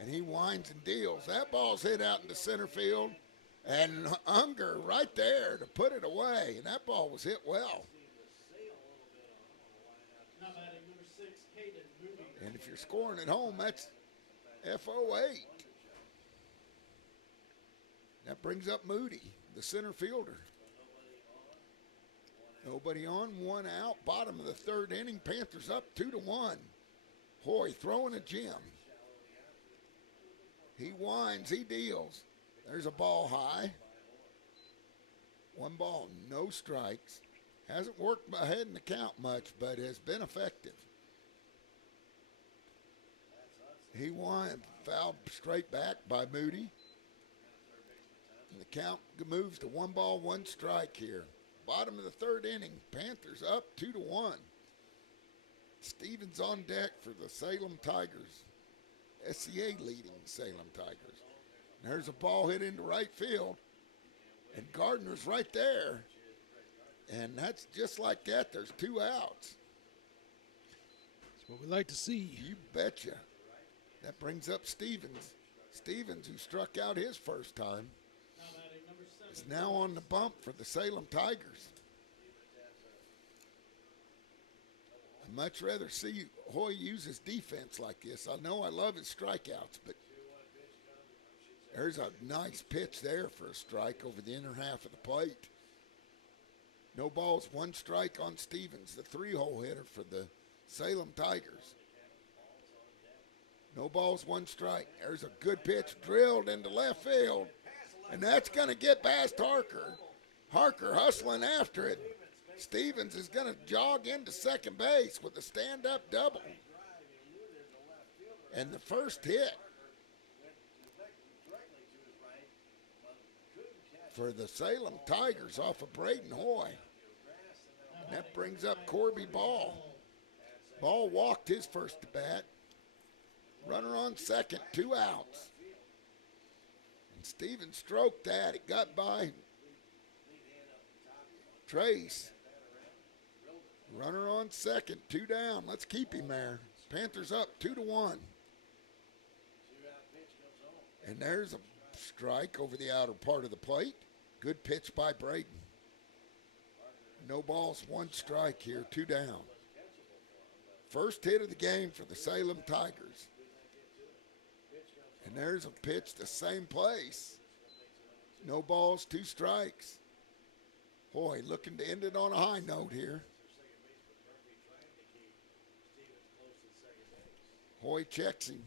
And he winds and deals. That ball's hit out into center field. And Unger right there to put it away. And that ball was hit well. Now batting number 6, Caden Moody. And if you're scoring at home, that's FO8. That brings up Moody, the center fielder. Nobody on, one out. Bottom of the third inning. Panthers up 2-1. Hoy throwing a gem. He winds, he deals. There's a ball high. One ball, no strikes. Hasn't worked ahead in the count much, but has been effective. He won, fouled straight back by Moody. And the count moves to 1 ball, 1 strike here. Bottom of the third inning, Panthers up 2-1. Stevens on deck for the Salem Tigers. SCA leading Salem Tigers. And there's a ball hit into right field. And Gardner's right there. And that's just like that. There's 2 outs. That's what we like to see. You betcha. That brings up Stevens. Stevens, who struck out his first time, Now batting number 7. is now on the bump for the Salem Tigers. I'd much rather see Hoy use his defense like this. I know I love his strikeouts, but there's a nice pitch there for a strike over the inner half of the plate. No balls, 1 strike on Stevens, the 3-hole hitter for the Salem Tigers. No balls, 1 strike. There's a good pitch drilled into left field. And that's going to get past Harker. Harker hustling after it. Stevens is going to jog into second base with a stand-up double. And the first hit for the Salem Tigers off of Braden Hoy. And that brings up Corby Ball. Ball walked his first at bat. Runner on second, 2 outs. And Stevens stroked that. It got by Trace. Runner on second, 2 down. Let's keep him there. Panthers up 2-1. And there's a strike over the outer part of the plate. Good pitch by Braden. No balls, 1 strike here, 2 down. First hit of the game for the Salem Tigers. And there's a pitch the same place. No balls, 2 strikes. Boy, looking to end it on a high note here. Hoy checks him.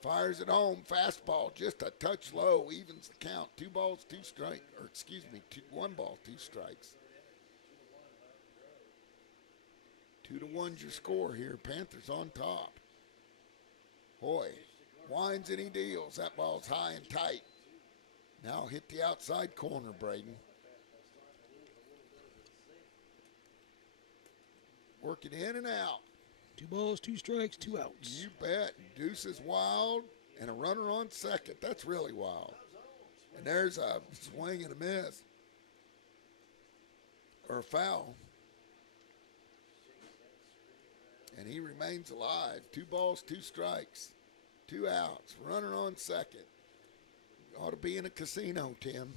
Fires it home. Fastball just a touch low. Evens the count. 2 balls, 2 strikes. Or excuse me, 1 ball, 2 strikes. 2-1's your score here. Panthers on top. Hoy winds and he deals. That ball's high and tight. Now hit the outside corner, Braden. Working in and out. 2 balls, 2 strikes, 2 outs. You bet. Deuce is wild and a runner on second. That's really wild. And there's a swing and a miss. Or a foul. And he remains alive. 2 balls, 2 strikes. 2 outs. Runner on second. Ought to be in a casino, Tim.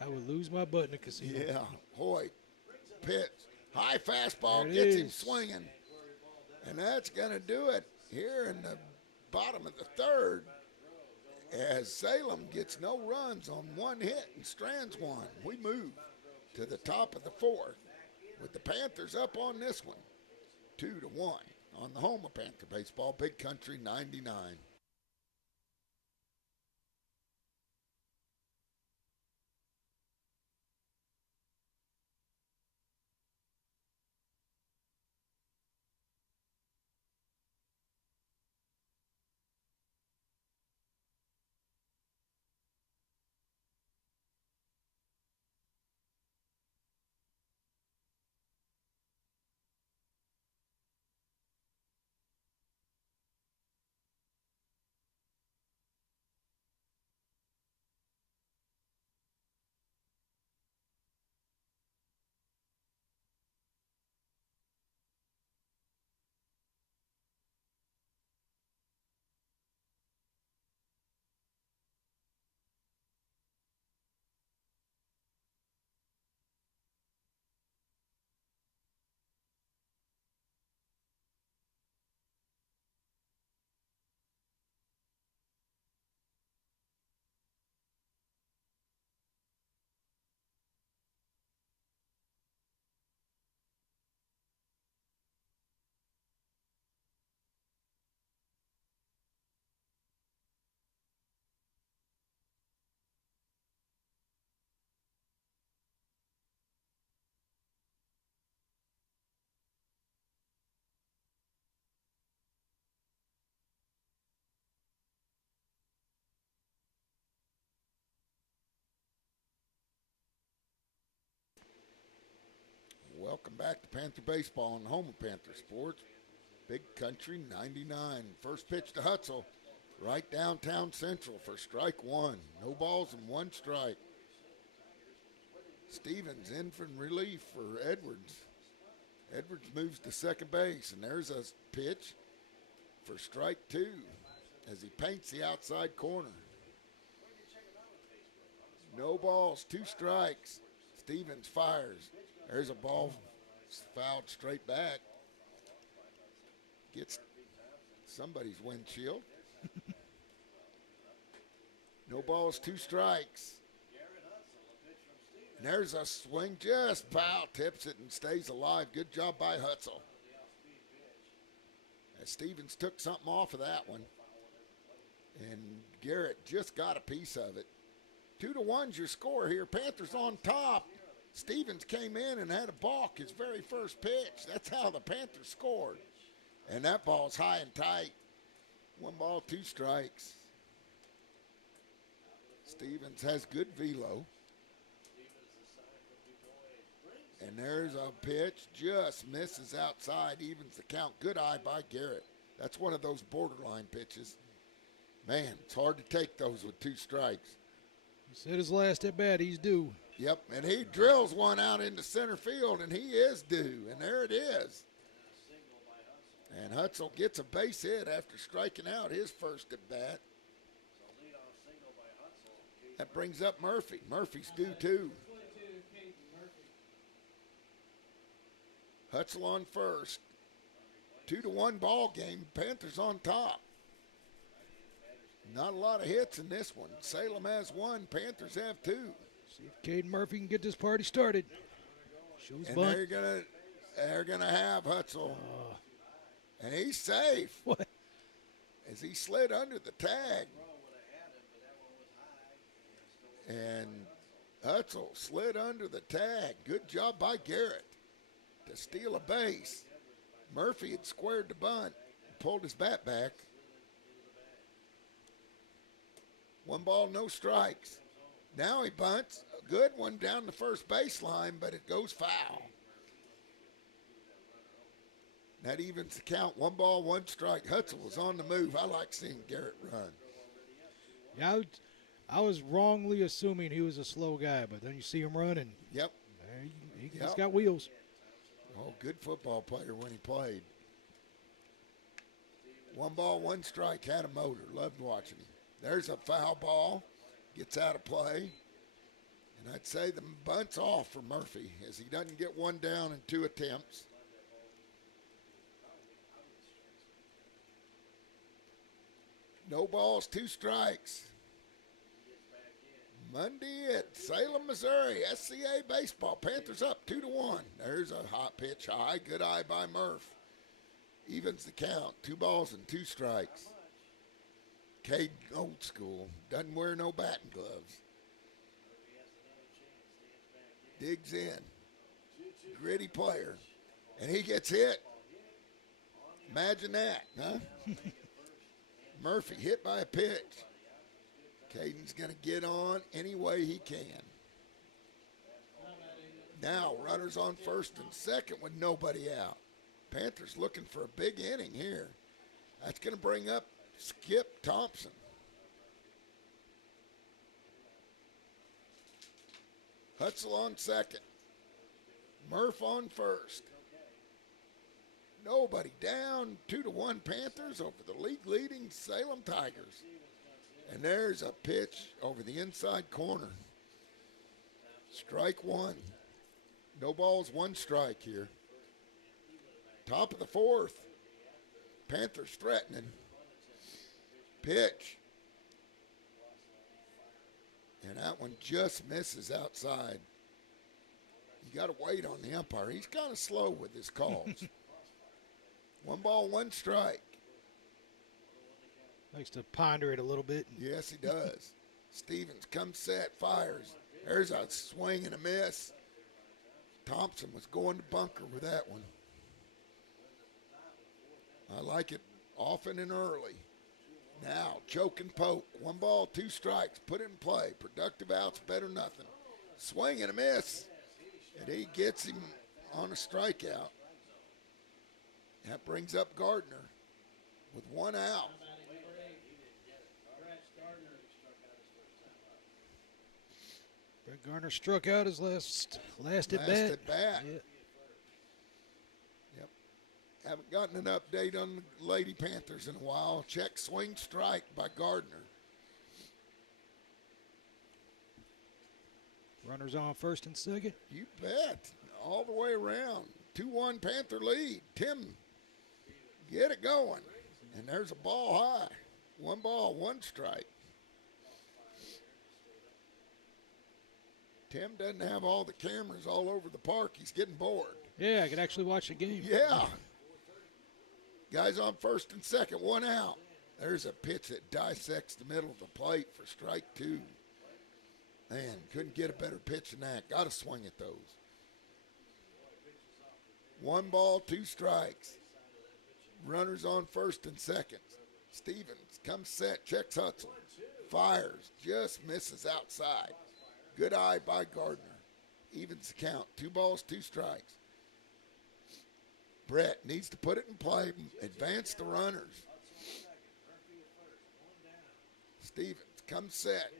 I would lose my butt in a casino. Yeah. Hoy. Pitch. High fastball There it gets him is. swinging. And that's going to do it here in the bottom of the third as Salem gets no runs on 1 hit and strands 1. We move to the top of the 4th with the Panthers up on this one, 2-1 on the home of Panther baseball, Big Country 99. Welcome back to Panther Baseball on the home of Panther Sports. Big Country 99. First pitch to Hutzel, right downtown Central for strike one. No balls and one strike. Stevens in for relief for Edwards. Edwards moves to second base, and there's a pitch for strike two as he paints the outside corner. No balls, two strikes. Stevens fires. There's a ball fouled straight back. Gets somebody's windshield. No balls, two strikes. And there's a swing, just foul, tips it and stays alive. Good job by Hutzel. As Stevens took something off of that one. And Garrett just got a piece of it. 2-1's your score here. Panthers on top. Stevens came in and had a balk his very first pitch. That's how the Panthers scored. And that ball's high and tight. 1 ball, 2 strikes. Stevens has good velo. And there's a pitch, just misses outside, evens the count. Good eye by Garrett. That's one of those borderline pitches. Man, it's hard to take those with 2 strikes. He said his last at bat, he's due. Yep, and he drills one out into center field, and he is due, and there it is. And Hutzel gets a base hit after striking out his first at bat. That brings up Murphy. Murphy's due too. Hutzel on first. 2-1 ball game. Panthers on top. Not a lot of hits in this one. Salem has 1. Panthers have 2. See if Caden Murphy can get this party started. Shows And bunt. they're gonna have Hutzel. And he's safe. What? As he slid under the tag. And Hutzel slid under the tag. Good job by Garrett to steal a base. Murphy had squared the bunt and pulled his bat back. 1 ball, no strikes. Now he bunts. A good one down the first baseline, but it goes foul. That evens the count. 1 ball, 1 strike. Hutzel was on the move. I like seeing Garrett run. Yeah, I was wrongly assuming he was a slow guy, but then you see him run, and Yep. he's got wheels. Oh, good football player when he played. 1 ball, 1 strike. Had a motor. Loved watching him. There's a foul ball. Gets out of play. And I'd say the bunt's off for Murphy as he doesn't get 1 down in 2 attempts. No balls, 2 strikes. Monday at Salem, Missouri, SCA baseball. Panthers up 2-1. There's a hot pitch high. Good eye by Murph. Evens the count. 2 balls and 2 strikes. Cade, old school, doesn't wear no batting gloves. Digs in. Gritty player. And he gets hit. Imagine that, huh? Murphy hit by a pitch. Caden's going to get on any way he can. Now runners on first and second with nobody out. Panthers looking for a big inning here. That's going to bring up Skip Thompson. Hutzel on second. Murph on first. Nobody down. 2-1 Panthers over the league leading Salem Tigers. And there's a pitch over the inside corner. Strike 1. No balls, 1 strike here. Top of the 4th. Panthers threatening. Pitch. And that one just misses outside. You got to wait on the umpire. He's kind of slow with his calls. 1 ball, 1 strike. Likes to ponder it a little bit. Yes, he does. Stevens comes set, fires. There's a swing and a miss. Thompson was going to bunker with that one. I like it often and early. Now, choke and poke. 1 ball, 2 strikes. Put it in play. Productive outs, better nothing. Swing and a miss. And he gets him on a strikeout. That brings up Gardner with one out. Brett Garner struck out his last at bat. Last at bat. Yeah. Yep. Haven't gotten an update on the Lady Panthers in a while. Check swing strike by Gardner. Runners on first and second. You bet. All the way around. 2-1 Panther lead. Tim, get it going. And there's a ball high. 1 ball, 1 strike. Tim doesn't have all the cameras all over the park. He's getting bored. Yeah, I could actually watch the game. Yeah. Guys on first and second, 1 out. There's a pitch that dissects the middle of the plate for strike 2. Man, couldn't get a better pitch than that. Got to swing at those. 1 ball, 2 strikes. Runners on first and second. Stevens comes set, checks Hutzel. Fires, just misses outside. Good eye by Gardner. Evens the count. 2 balls, 2 strikes. Brett needs to put it in play, advance the runners. Stevens comes set.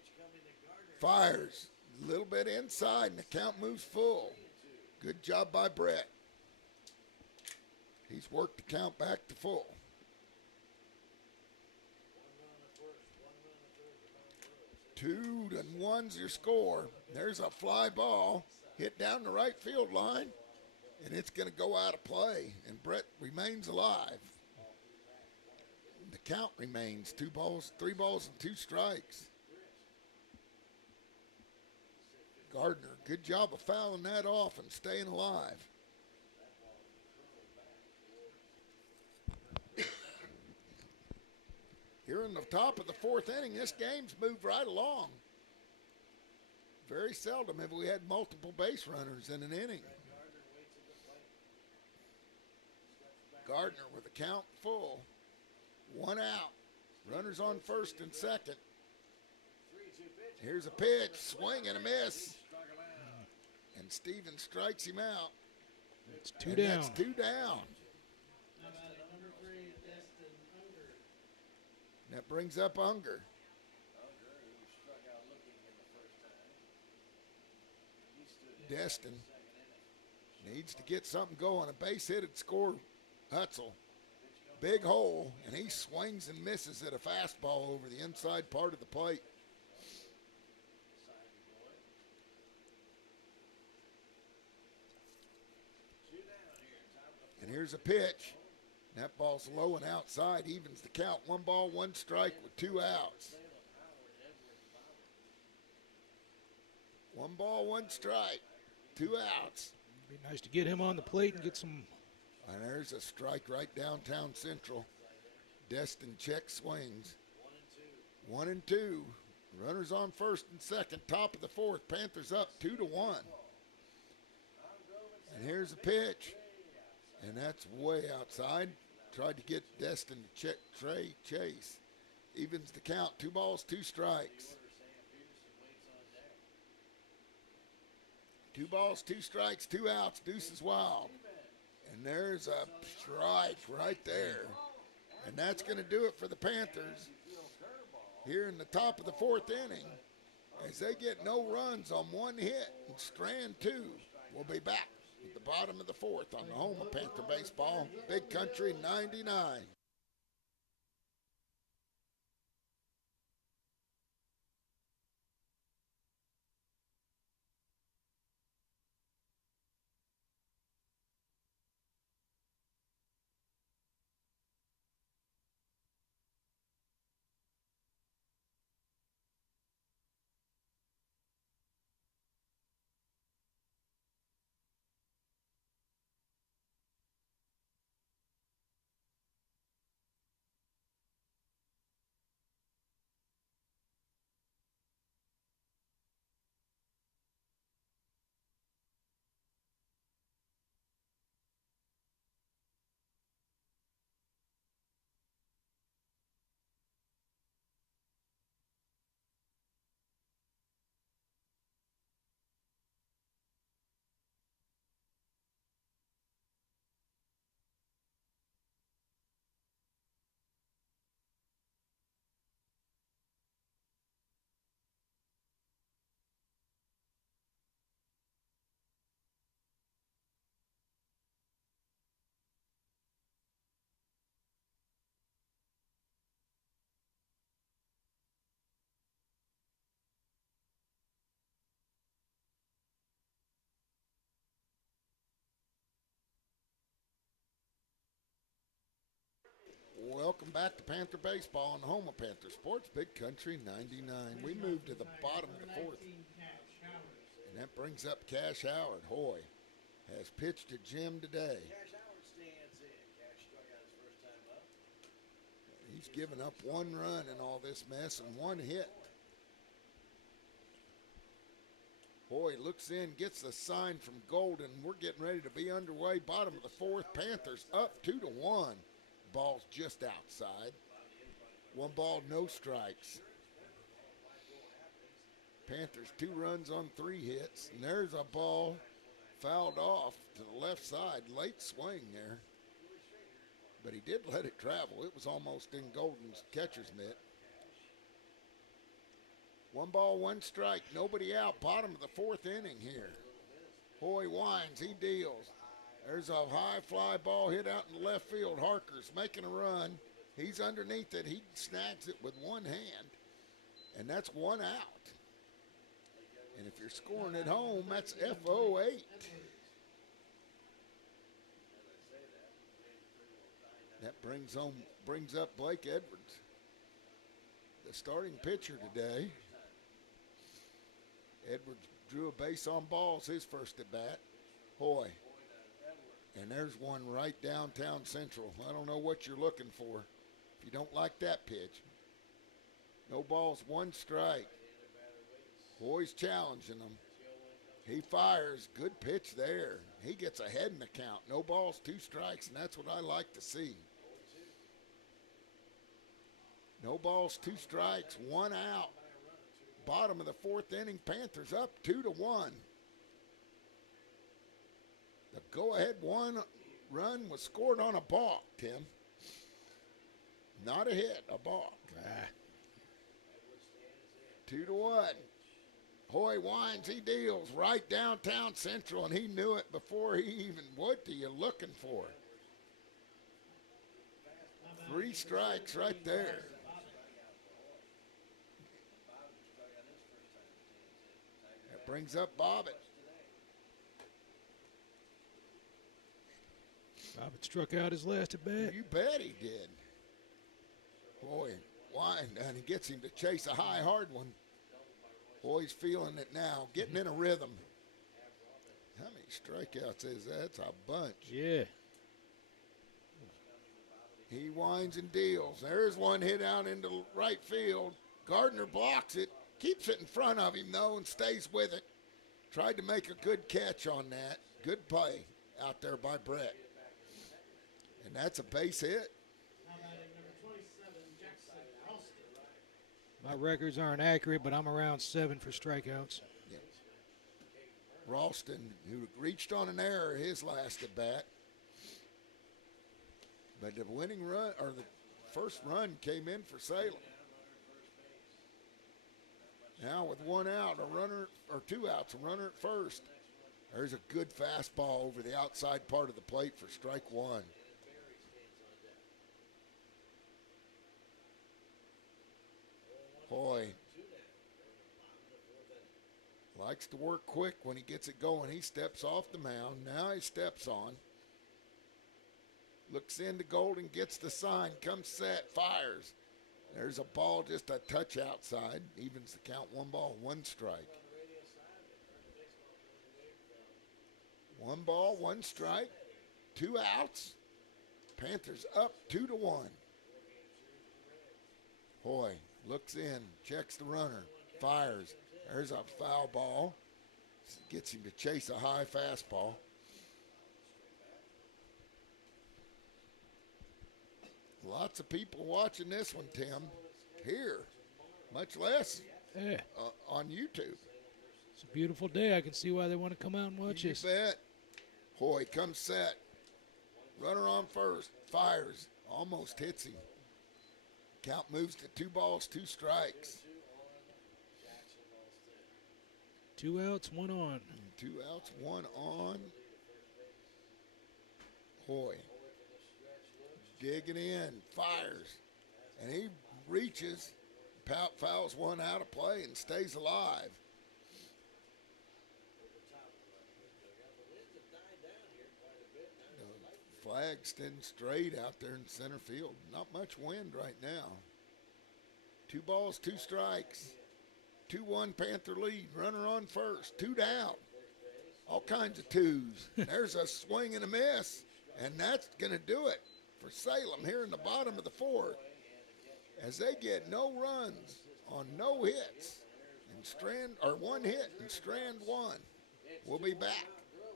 Fires. A little bit inside, and the count moves full. Good job by Brett. He's worked the count back to full. 2-1's your score. There's a fly ball hit down the right field line, and it's going to go out of play, and Brett remains alive. The count remains 2 balls, 3 balls, and 2 strikes. Gardner, good job of fouling that off and staying alive. Here in the top of the 4th inning, this game's moved right along. Very seldom have we had multiple base runners in an inning. Gardner with the count full. 1 out. Runners on first and second. Here's a pitch, swing and a miss. And Stevens strikes him out. It's 2 down. That's 2 down. That brings up Unger. Destin needs to get something going. A base hit would score Hutzel. Big hole, and he swings and misses at a fastball over the inside part of the plate. And here's a pitch. That ball's low and outside, evens the count. 1 ball, 1 strike with 2 outs. 1 ball, 1 strike, 2 outs. It'd be nice to get him on the plate and get some. And there's a strike right downtown Central. Destin check swings. 1-2. Runners on first and second. Top of the 4th. Panthers up 2-1. And here's a pitch. And that's way outside. Tried to get Destin to check Trey Chase. Evens the count. 2 balls, 2 strikes. 2 balls, 2 strikes, 2 outs. Deuce is wild. And there's a strike right there. And that's going to do it for the Panthers here in the top of the 4th inning. As they get no runs on 1 hit and strand 2. We'll be back at the bottom of the 4th on the home of Panther baseball, Big Country 99. Welcome back to Panther Baseball on the home of Panther Sports, Big Country 99. We move to the bottom of the fourth, and that brings up Cash Howard. Hoy has pitched to Jim today. Cash Howard stands in. Cash struck out his first time up. He's given up one run in all this mess and one hit. Hoy looks in, gets the sign from Golden. We're getting ready to be underway. Bottom of the fourth, Panthers up 2-1. Ball's just outside. 1 ball, no strikes. Panthers 2 runs on 3 hits. And there's a ball fouled off to the left side. Late swing there. But he did let it travel. It was almost in Golden's catcher's mitt. 1 ball, 1 strike. Nobody out. Bottom of the fourth inning here. Hoy winds. He deals. There's a high fly ball hit out in the left field. Harker's making a run. He's underneath it. He snags it with one hand. And that's 1 out. And if you're scoring at home, that's FO8. That brings up Blake Edwards, the starting pitcher today. Edwards drew a base on balls his first at bat. Hoy. And there's one right downtown Central. I don't know what you're looking for if you don't like that pitch. No balls, 1 strike. Hoy's challenging him. He fires. Good pitch there. He gets ahead in the count. No balls, 2 strikes, and that's what I like to see. No balls, 2 strikes, 1 out. Bottom of the fourth inning, Panthers up 2-1. The go-ahead 1 run was scored on a balk, Tim. Not a hit, a balk. 2-1. Hoy winds, he deals right downtown Central, and he knew it before he even, what are you looking for? 3 strikes right there. That brings up Bobbitt. Bobbitt struck out his last at bat. You bet he did. Boy, wind, and he gets him to chase a high, hard one. Boy's feeling it now, getting in a rhythm. How many strikeouts is that? That's a bunch. Yeah. He winds and deals. There's one hit out into right field. Gardner blocks it, keeps it in front of him, though, and stays with it. Tried to make a good catch on that. Good play out there by Brett. And that's a base hit. My records aren't accurate, but I'm around 7 for strikeouts. Yep. Ralston, who reached on an error his last at bat. But the winning run, or the first run, came in for Salem. Now with 1 out, a runner, or 2 outs, a runner at first. There's a good fastball over the outside part of the plate for strike 1. Hoy likes to work quick when he gets it going. He steps off the mound. Now he steps on. Looks into Golden, gets the sign, comes set, fires. There's a ball just a touch outside. Evens the count. 1 ball, 1 strike. 1 ball, 1 strike. 2 outs. Panthers up 2-1. Hoy looks in, checks the runner, fires. There's a foul ball. Gets him to chase a high fastball. Lots of people watching this one, Tim, here, much less on YouTube. It's a beautiful day. I can see why they want to come out and watch this. You bet. Hoy comes set. Runner on first, fires, almost hits him. Count moves to 2 balls, 2 strikes. 2 outs, 1 on. 2 outs, 1 on. Hoy digging in, fires, and he reaches, fouls 1 out of play and stays alive. Flag standing straight out there in center field. Not much wind right now. 2 balls, 2 strikes. 2-1 Panther lead. Runner on first. 2 down. All kinds of twos. There's a swing and a miss. And that's going to do it for Salem here in the bottom of the 4th. As they get no runs on no hits. And Strand, or 1 hit and Strand 1. We'll be back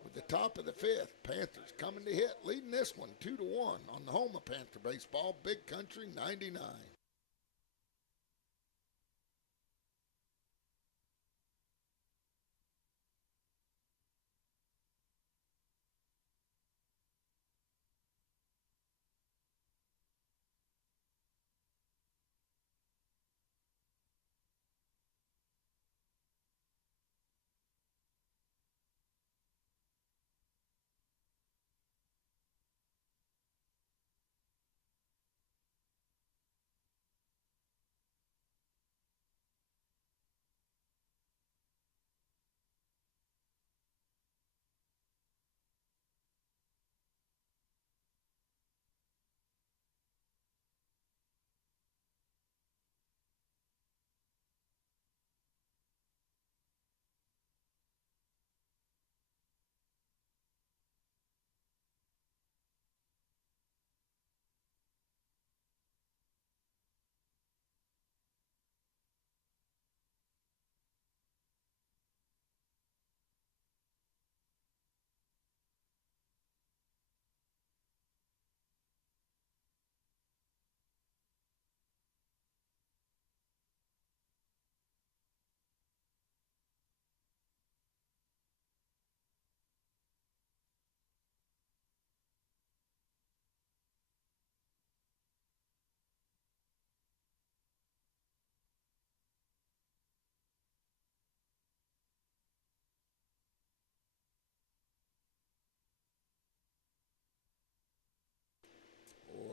with the top of the 5th. Panthers coming to hit, leading this one 2-1 on the home of Panther baseball, Big Country 99.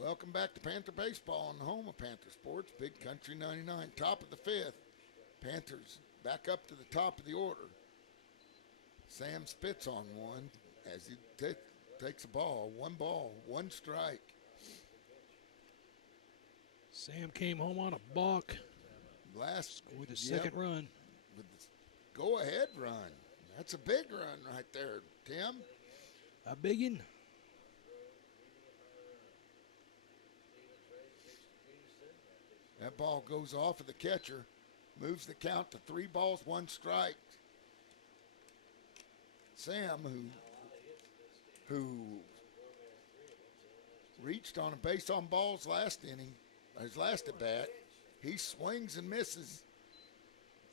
Welcome back to Panther Baseball on the home of Panther Sports, Big Country 99. Top of the 5th. Panthers back up to the top of the order. Sam spits on one as he takes a ball. 1 ball, 1 strike. Sam came home on a balk with his second run. With the go-ahead run. That's a big run right there, Tim. A biggin. That ball goes off of the catcher, moves the count to 3 balls, 1 strike. Sam, who reached on a base on balls last inning, his last at bat, he swings and misses,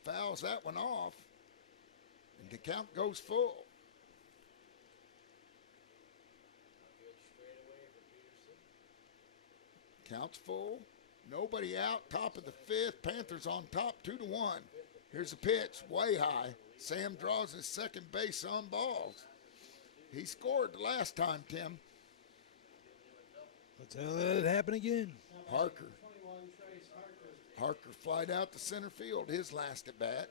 fouls that one off, and the count goes full. Count's full. Nobody out, top of the 5th. Panthers on top, 2-1. Here's a pitch, way high. Sam draws his second base on balls. He scored the last time, Tim. Let's let it happen again. Harker flied out to center field, his last at bat.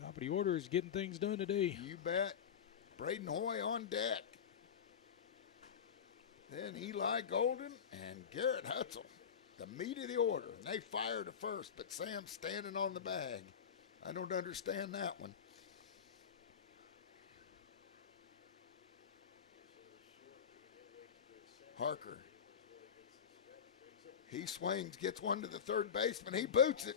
Top of the order is getting things done today. You bet. Braden Hoy on deck. Then Eli Golden and Garrett Hutzel, the meat of the order. And they fire to first, but Sam's standing on the bag. I don't understand that one. Harker. He swings, gets one to the third baseman. He boots it.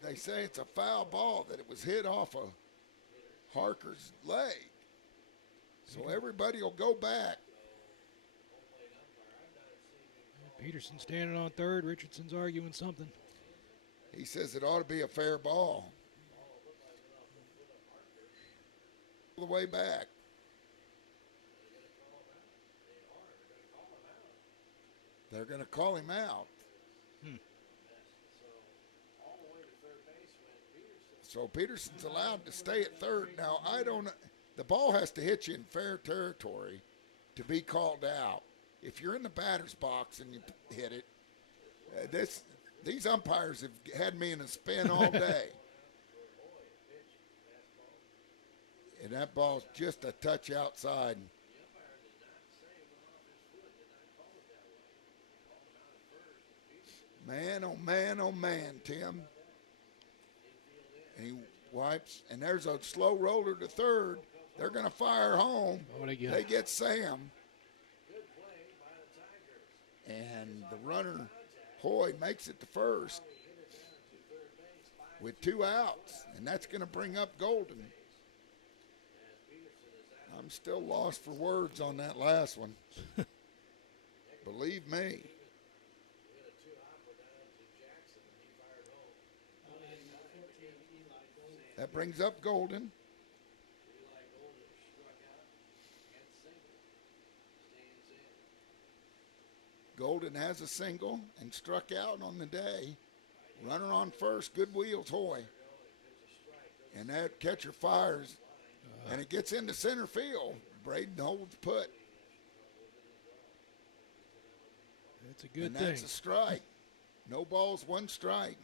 They say it's a foul ball, that it was hit off of Harker's leg. So everybody will go back. Peterson's standing on third. Richardson's arguing something. He says it ought to be a fair ball. All the way back. They're going to call him out. So Peterson's allowed to stay at third. Now, I don't know. The ball has to hit you in fair territory to be called out. If you're in the batter's box and you hit it, these umpires have had me in a spin all day. And that ball's just a touch outside. The umpire did not say it went off his foot, did not call it that way. He called him out at first. Man, oh man, oh man, Tim. And he wipes, and there's a slow roller to third. They're going to fire home. Oh, they get They it. get Sam. Good play by the Tigers. And the runner, Hoy, makes it to first He hit it down to third base. with 2 outs. And that's going to bring up Golden. As Peterson is out. I'm still lost for words on that last one. Believe me. We had a 2-hopper down to Jackson, and he fired home. That brings up Golden. Eli Golden struck out and single. Stands in. Golden has a single and struck out on the day. Runner on first, good wheels, Hoy. And that catcher fires, and it gets into center field. Braden holds put, That's a good and thing. that's a strike. No balls, 1 strike.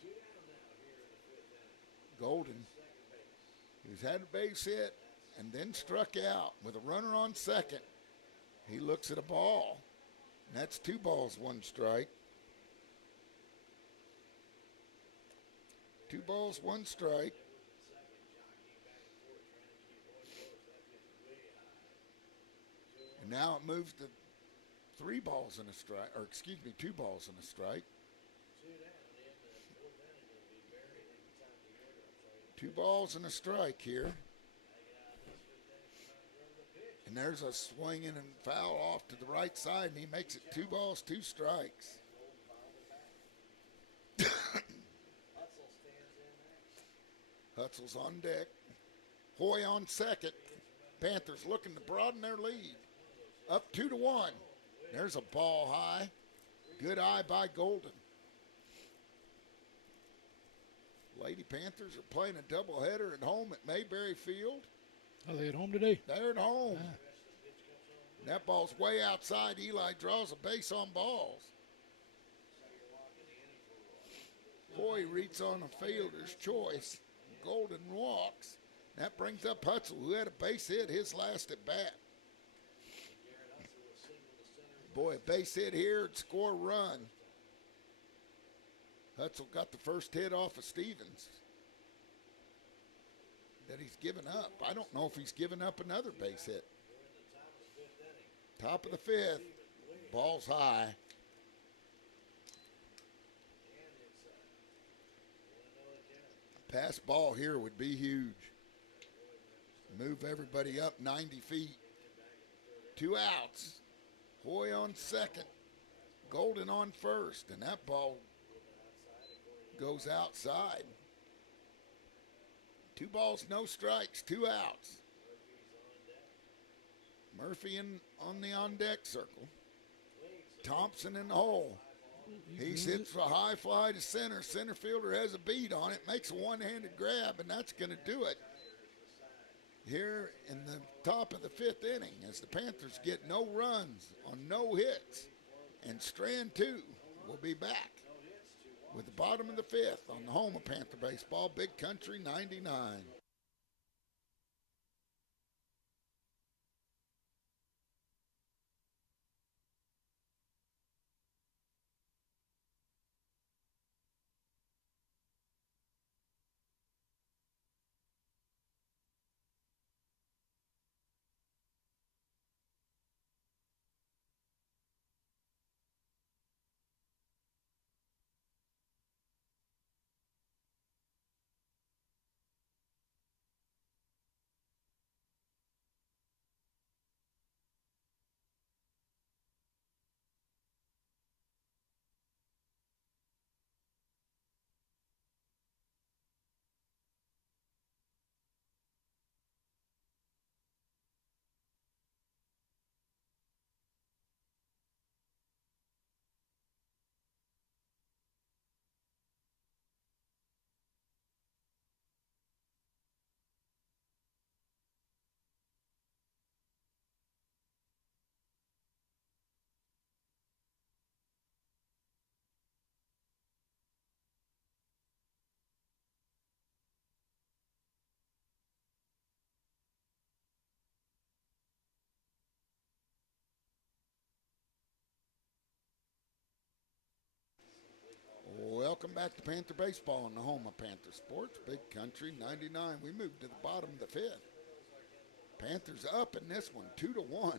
Two down now here in the 5th inning. Golden, who's had a base hit and then struck out with a runner on second. He looks at a ball, and that's 2 balls, 1 strike. 2 balls, 1 strike. And now it moves to 3 balls and a strike, or excuse me, 2 balls and a strike. 2 down in the 4th inning will be buried in the top of the order. I'm sorry. 2 balls and a strike here. This 5th inning, trying to run the pitch. And there's a swinging and foul off to the right side, and he makes it 2 balls, 2 strikes. Hutzel stands in next. Hutzel's on deck. Hoy on second. Panthers looking to broaden their lead. Up 2-1. There's a ball high. Good eye by Golden. Lady Panthers are playing a doubleheader at home at Mayberry Field. Are they at home today? They're at home. That ball's way outside. Eli draws a base on balls. Hoy reads on a fielder's choice. Golden walks. That brings up Hutzel, who had a base hit his last at bat. Boy, a base hit here would score a run. Hutzel got the first hit off of Stevens that he's given up. I don't know if he's given up another base hit. Top of the 5th. Ball's high. Pass ball here would be huge. Move everybody up 90 feet. 2 outs. Hoy on second. Golden on first. And that ball goes outside. 2 balls, no strikes, 2 outs. Murphy on the on-deck circle. Thompson in the hole. He hits a high fly to center. Center fielder has a beat on it, makes a one-handed grab, and that's going to do it here in the top of the 5th inning as the Panthers get no runs on no hits. And Strand 2 will be back with the bottom of the 5th on the home of Panther Baseball, Big Country 99. welcome back to Panther Baseball in the home of Panther Sports, Big Country 99. We moved to the bottom of the fifth. Panthers up in this one, 2-1.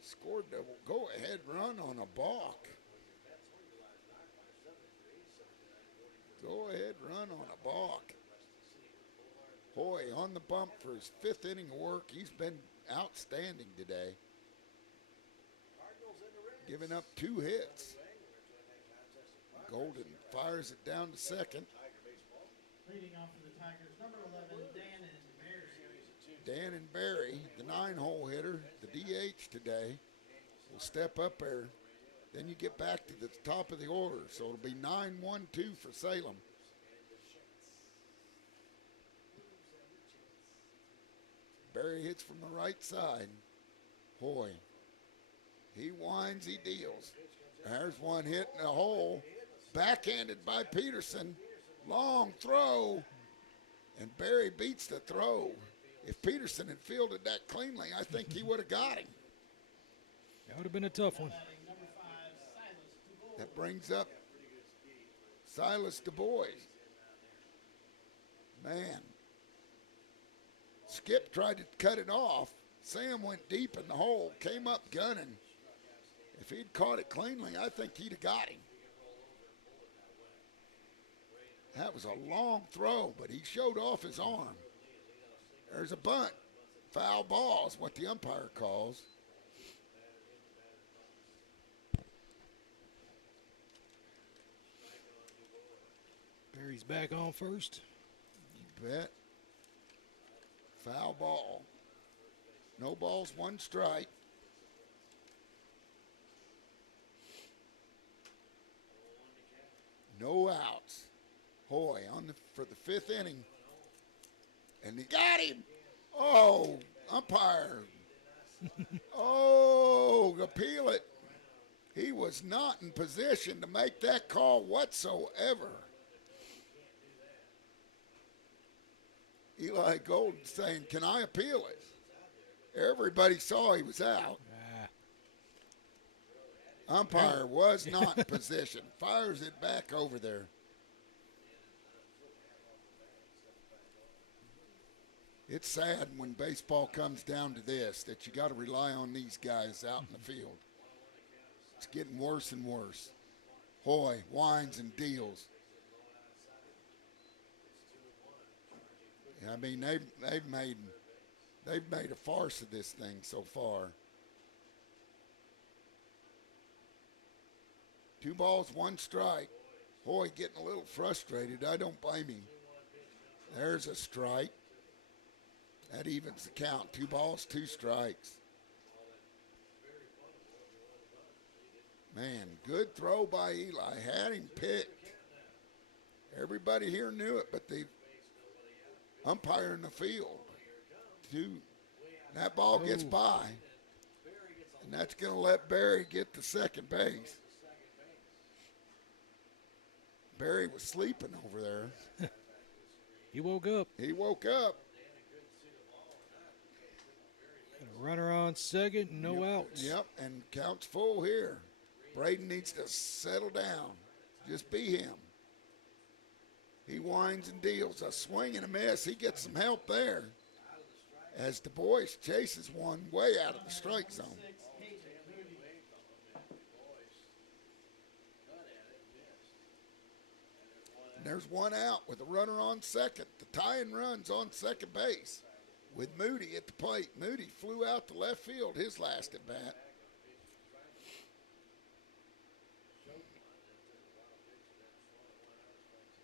Scored the go-ahead run on a balk. Go-ahead run on a balk. Hoy on the bump for his fifth inning of work. He's been outstanding today. Giving up 2 hits. Golden fires it down to second. Leading off for the Tigers, number 11, Dan and Barry, the 9-hole hitter, the DH today, will step up there. Then you get back to the top of the order. So it'll be 9-1-2 for Salem. Barry hits from the right side. Hoy. He winds, he deals. There's one hit in the hole. Backhanded by Peterson. Long throw. And Barry beats the throw. If Peterson had fielded that cleanly, I think he would have got him. That would have been a tough one. That brings up Silas Du Bois. Man. Skip tried to cut it off. Sam went deep in the hole, came up gunning. If he'd caught it cleanly, I think he'd have got him. That was a long throw, but he showed off his arm. There's a bunt. Foul ball is what the umpire calls. Barry's back on first. You bet. Foul ball. No balls, 1 strike. No outs. Hoy for the 5th inning. And he got him. Oh, umpire. Oh, appeal it. He was not in position to make that call whatsoever. Eli Golden saying, can I appeal it? Everybody saw he was out. Umpire was not in position. Fires it back over there. It's sad when baseball comes down to this, that you got to rely on these guys out in the field. It's getting worse and worse. Hoy whines and deals. I mean, they've made a farce of this thing so far. 2 balls, 1 strike. Hoy getting a little frustrated. I don't blame him. There's a strike. That evens the count. 2 balls, 2 strikes. Man, good throw by Eli. Had him picked. Everybody here knew it, but the umpire in the field. That ball gets by. And that's going to let Barry get to second base. Barry was sleeping over there. He woke up. He woke up. A runner on second, no outs. Yep, and counts full here. Braden needs to settle down. Just be him. He winds and deals. A swing and a miss. He gets some help there. As Du Bois chases one way out of the strike zone. And there's 1 out with a runner on second. The tying run's on second base with Moody at the plate. Moody flew out to left field his last at bat.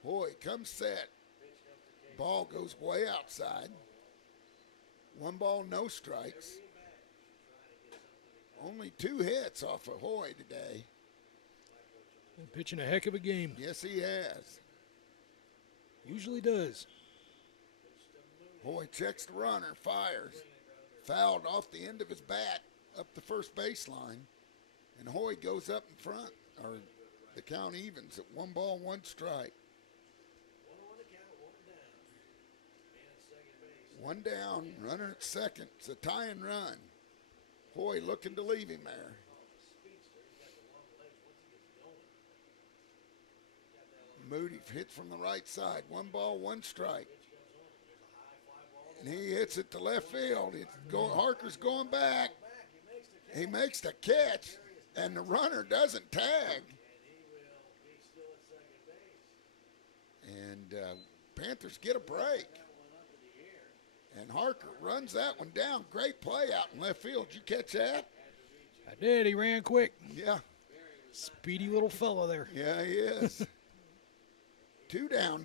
Boy, comes set. Ball goes way outside. 1 ball, no strikes. Only 2 hits off of Hoy today. Been pitching a heck of a game. Yes, he has. Usually does. Hoy checks the runner, fires. Fouled off the end of his bat up the first baseline. And Hoy goes up in front. Or the count evens at 1 ball, 1 strike. 1 down, runner at second. It's a tying run. Hoy looking to leave him there. Moody hits from the right side. 1 ball, 1 strike. And he hits it to left field. Harker's going back. He makes the catch, and the runner doesn't tag. And Panthers get a break. And Harker runs that one down. Great play out in left field. Did you catch that? I did. He ran quick. Yeah. Speedy little fella there. Yeah, he is. 2 down.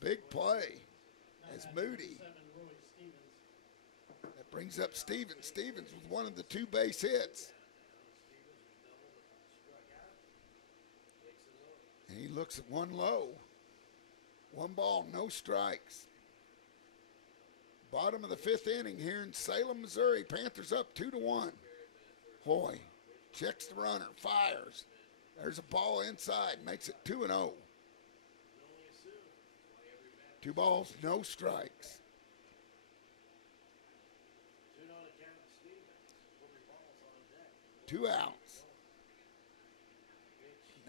Big play. As Moody. That brings up Stevens. Stevens with one of the 2 base hits. And he looks at 1 low. 1 ball, no strikes. Bottom of the 5th inning here in Salem, Missouri. Panthers up 2-1. Hoy checks the runner, fires. There's a ball inside, makes it 2-0. 2 balls, no strikes. 2 outs.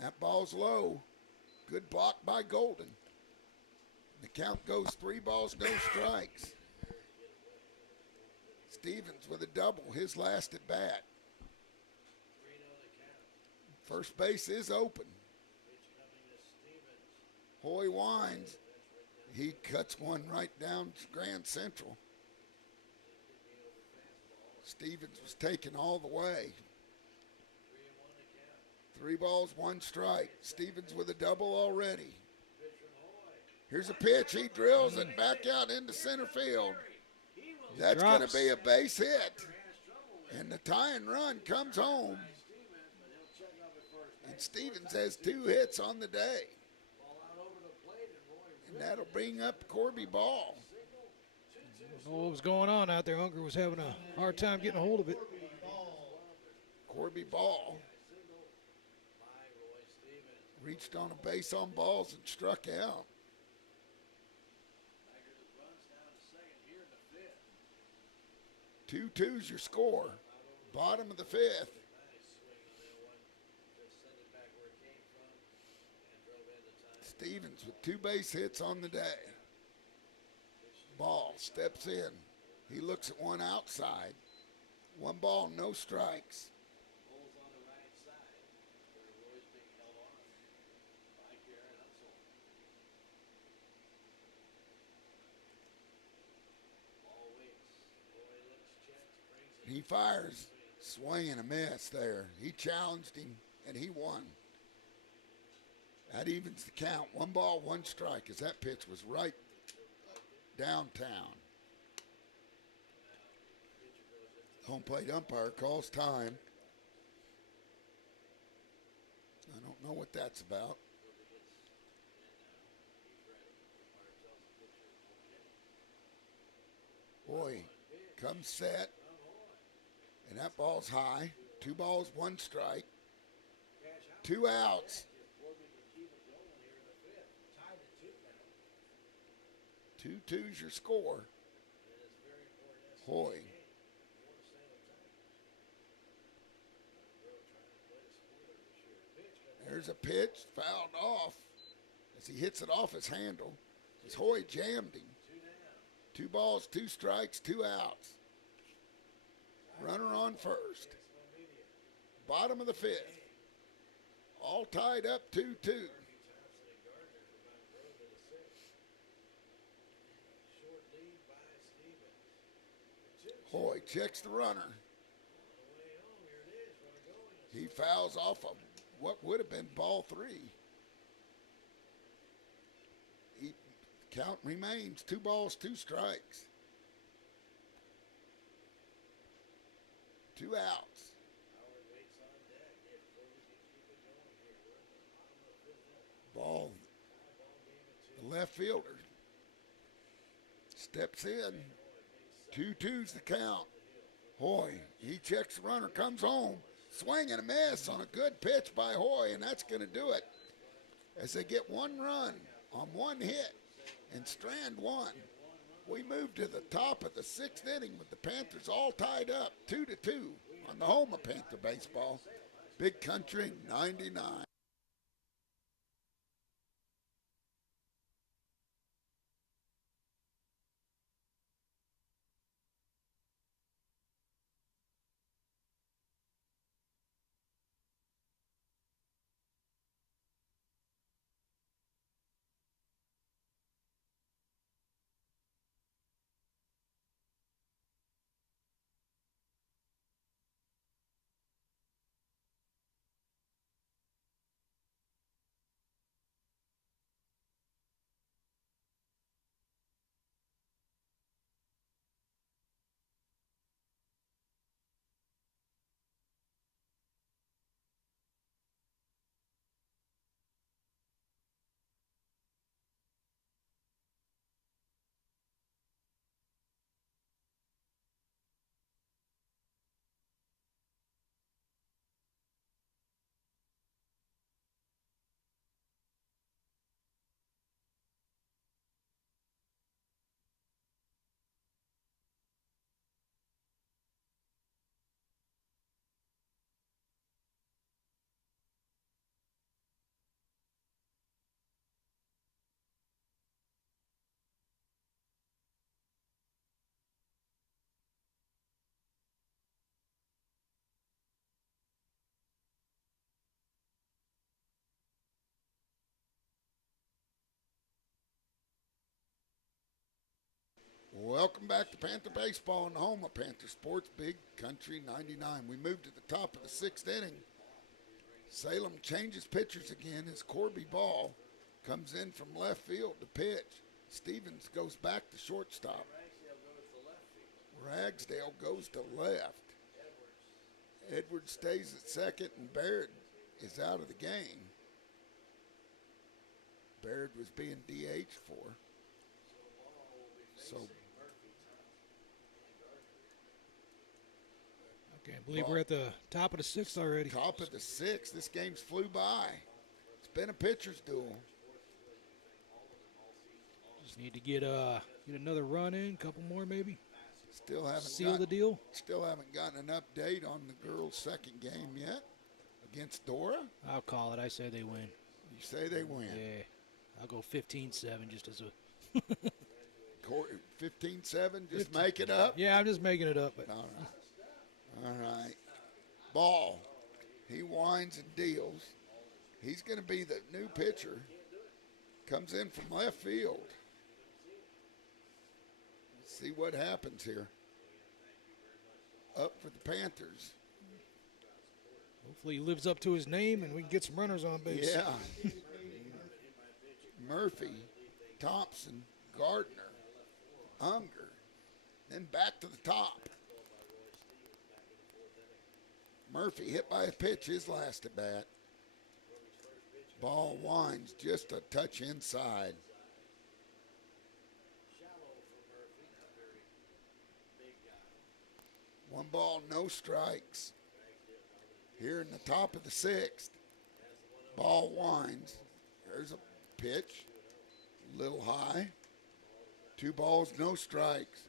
That ball's low. Good block by Golden. The count goes 3 balls, no strikes. Stevens with a double, his last at bat. First base is open. Hoy winds. He cuts one right down Grand Central. Stevens was taken all the way. 3 balls, 1 strike. Stevens with a double already. Here's a pitch. He drills it back out into center field. That's going to be a base hit. And the tying run comes home. And Stevens has 2 hits on the day. And that'll bring up Corby Ball. I don't know what was going on out there. Unger was having a hard time getting a hold of it. Corby Ball reached on a base on balls and struck out. 2-2's your score. Bottom of the 5th. Stevens with 2 base hits on the day. Ball steps in. He looks at one outside. 1 ball, no strikes. He fires, swing and a miss there. He challenged him, and he won. That evens the count. 1 ball, 1 strike, as that pitch was right downtown. Home plate umpire calls time. I don't know what that's about. Boy, comes set. And that ball's high. 2 balls, 1 strike. 2 outs. 2-2's your score. Hoy. There's a pitch fouled off as he hits it off his handle. As Hoy jammed him. 2 balls, 2 strikes, 2 outs. Runner on first. Bottom of the 5th. All tied up 2-2. Hoy checks the runner. He fouls off of what would have been ball 3. Count remains 2 balls, 2 strikes. 2 outs. Ball, the left fielder steps in. 2-2's the count. Hoy, he checks the runner, comes home. Swing and a miss on a good pitch by Hoy, and that's going to do it. As they get 1 run on 1 hit and strand 1. We move to the top of the 6th inning with the Panthers all tied up 2-2 on the home of Panther baseball. Big Country 99. Welcome back to Panther Baseball in the home of Panther Sports, Big Country 99. We moved to the top of the sixth inning. Salem changes pitchers again as Corby Ball comes in from left field to pitch. Stevens goes back to shortstop. Ragsdale goes to left. Edwards stays at second, and Baird is out of the game. Baird was being DH for. So I can't believe we're at the top of the sixth already. top of the sixth. This game's flew by. It's been a pitcher's duel. Just need to get another run in, a couple more maybe. Still haven't Seal the deal. Still haven't gotten an update on the girls' second game yet against Dora. I'll call it. I say they win. You say they win. Yeah, I'll go 15-7 just as a. 15-7, just make it up. Yeah, I'm just making it up. But All right. All right. Ball. He winds and deals. He's going to be the new pitcher. Comes in from left field. Let's see what happens here. Up for the Panthers. hopefully he lives up to his name and we can get some runners on base. Yeah. Murphy, Thompson, Gardner, Unger, then back to the top. Murphy hit by a pitch his last at bat. Ball winds just a touch inside. One ball, no strikes. Here in the top of the sixth. Ball winds. There's a pitch. A little high. 2 balls, no strikes.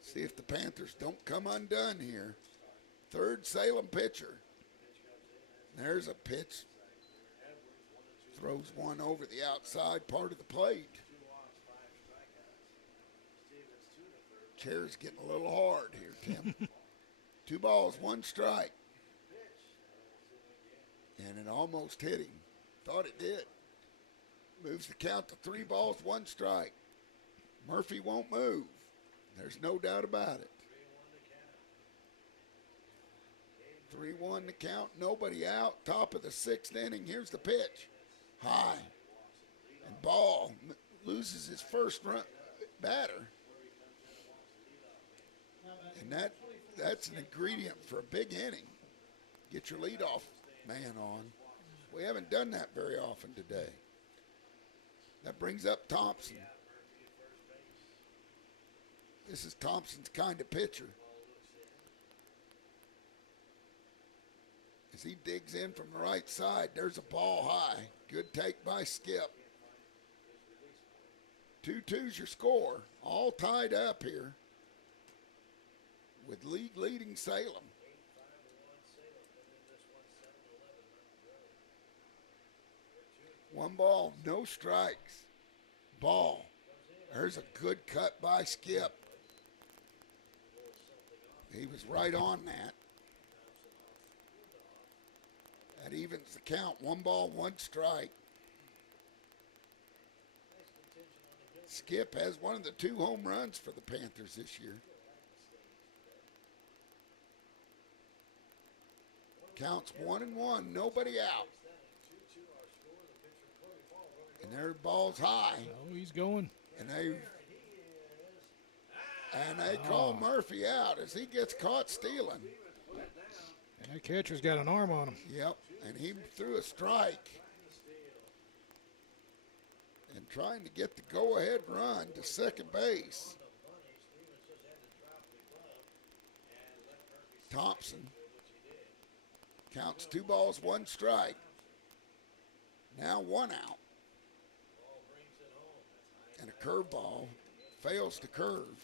See if the Panthers don't come undone here. Third Salem pitcher. There's a pitch. Throws one over the outside part of the plate. Chair's getting a little hard here, Tim. 2 balls, 1 strike. And it almost hit him. Thought it did. Moves the count to 3 balls, 1 strike. Murphy won't move. There's no doubt about it. 3-1 the count. Nobody out. Top of the 6th inning. Here's the pitch. High. And Ball loses his first run batter. And that's an ingredient for a big inning. Get your leadoff man on. We haven't done that very often today. That brings up Thompson. This is Thompson's kind of pitcher. As he digs in from the right side, there's a ball high. Good take by Skip. 2-2's your score. All tied up here with league leading Salem. One ball, no strikes. Ball. There's a good cut by Skip. He was right on that. That evens the count. 1 ball, 1 strike. Skip has one of the 2 home runs for the Panthers this year. Counts 1-1, nobody out. And their ball's high. Oh, he's going. And they call Murphy out as he gets caught stealing. And that catcher's got an arm on him. Yep, and he threw a strike. And trying to get the go-ahead run to second base. Thompson counts 2 balls, 1 strike. Now 1 out. And a curveball fails to curve.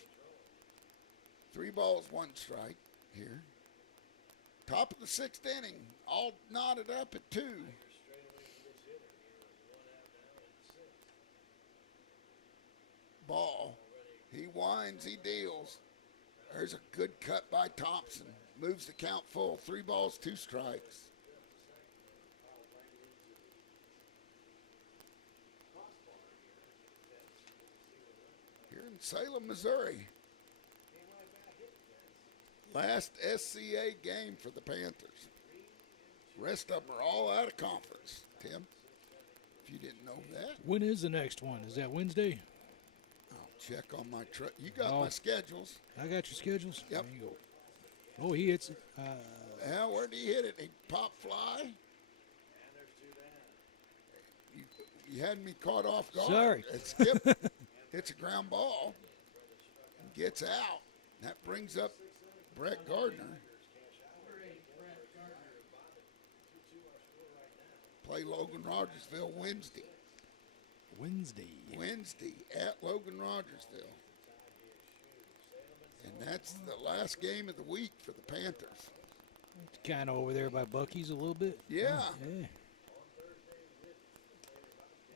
3 balls, 1 strike here. Top of the 6th inning, all knotted up at 2. Ball. He winds, he deals. There's a good cut by Thompson. Moves the count full. 3 balls, 2 strikes. in Salem, Missouri. Last SCA game for the Panthers. Rest of them are all out of conference, Tim, if you didn't know that. When is the next one? Is that Wednesday? I'll check on my truck. You got Oh. my schedules. I got your schedules. Yep. There you go. Oh, he hits it. Where did he hit it? He pop fly? You had me caught off guard. Sorry. It skipped. Hits a ground ball and gets out. That brings up Brett Gardner. Play Logan Rogersville Wednesday at Logan Rogersville. And that's the last game of the week for the Panthers. Kind of over there by Bucky's a little bit. Yeah. Yeah.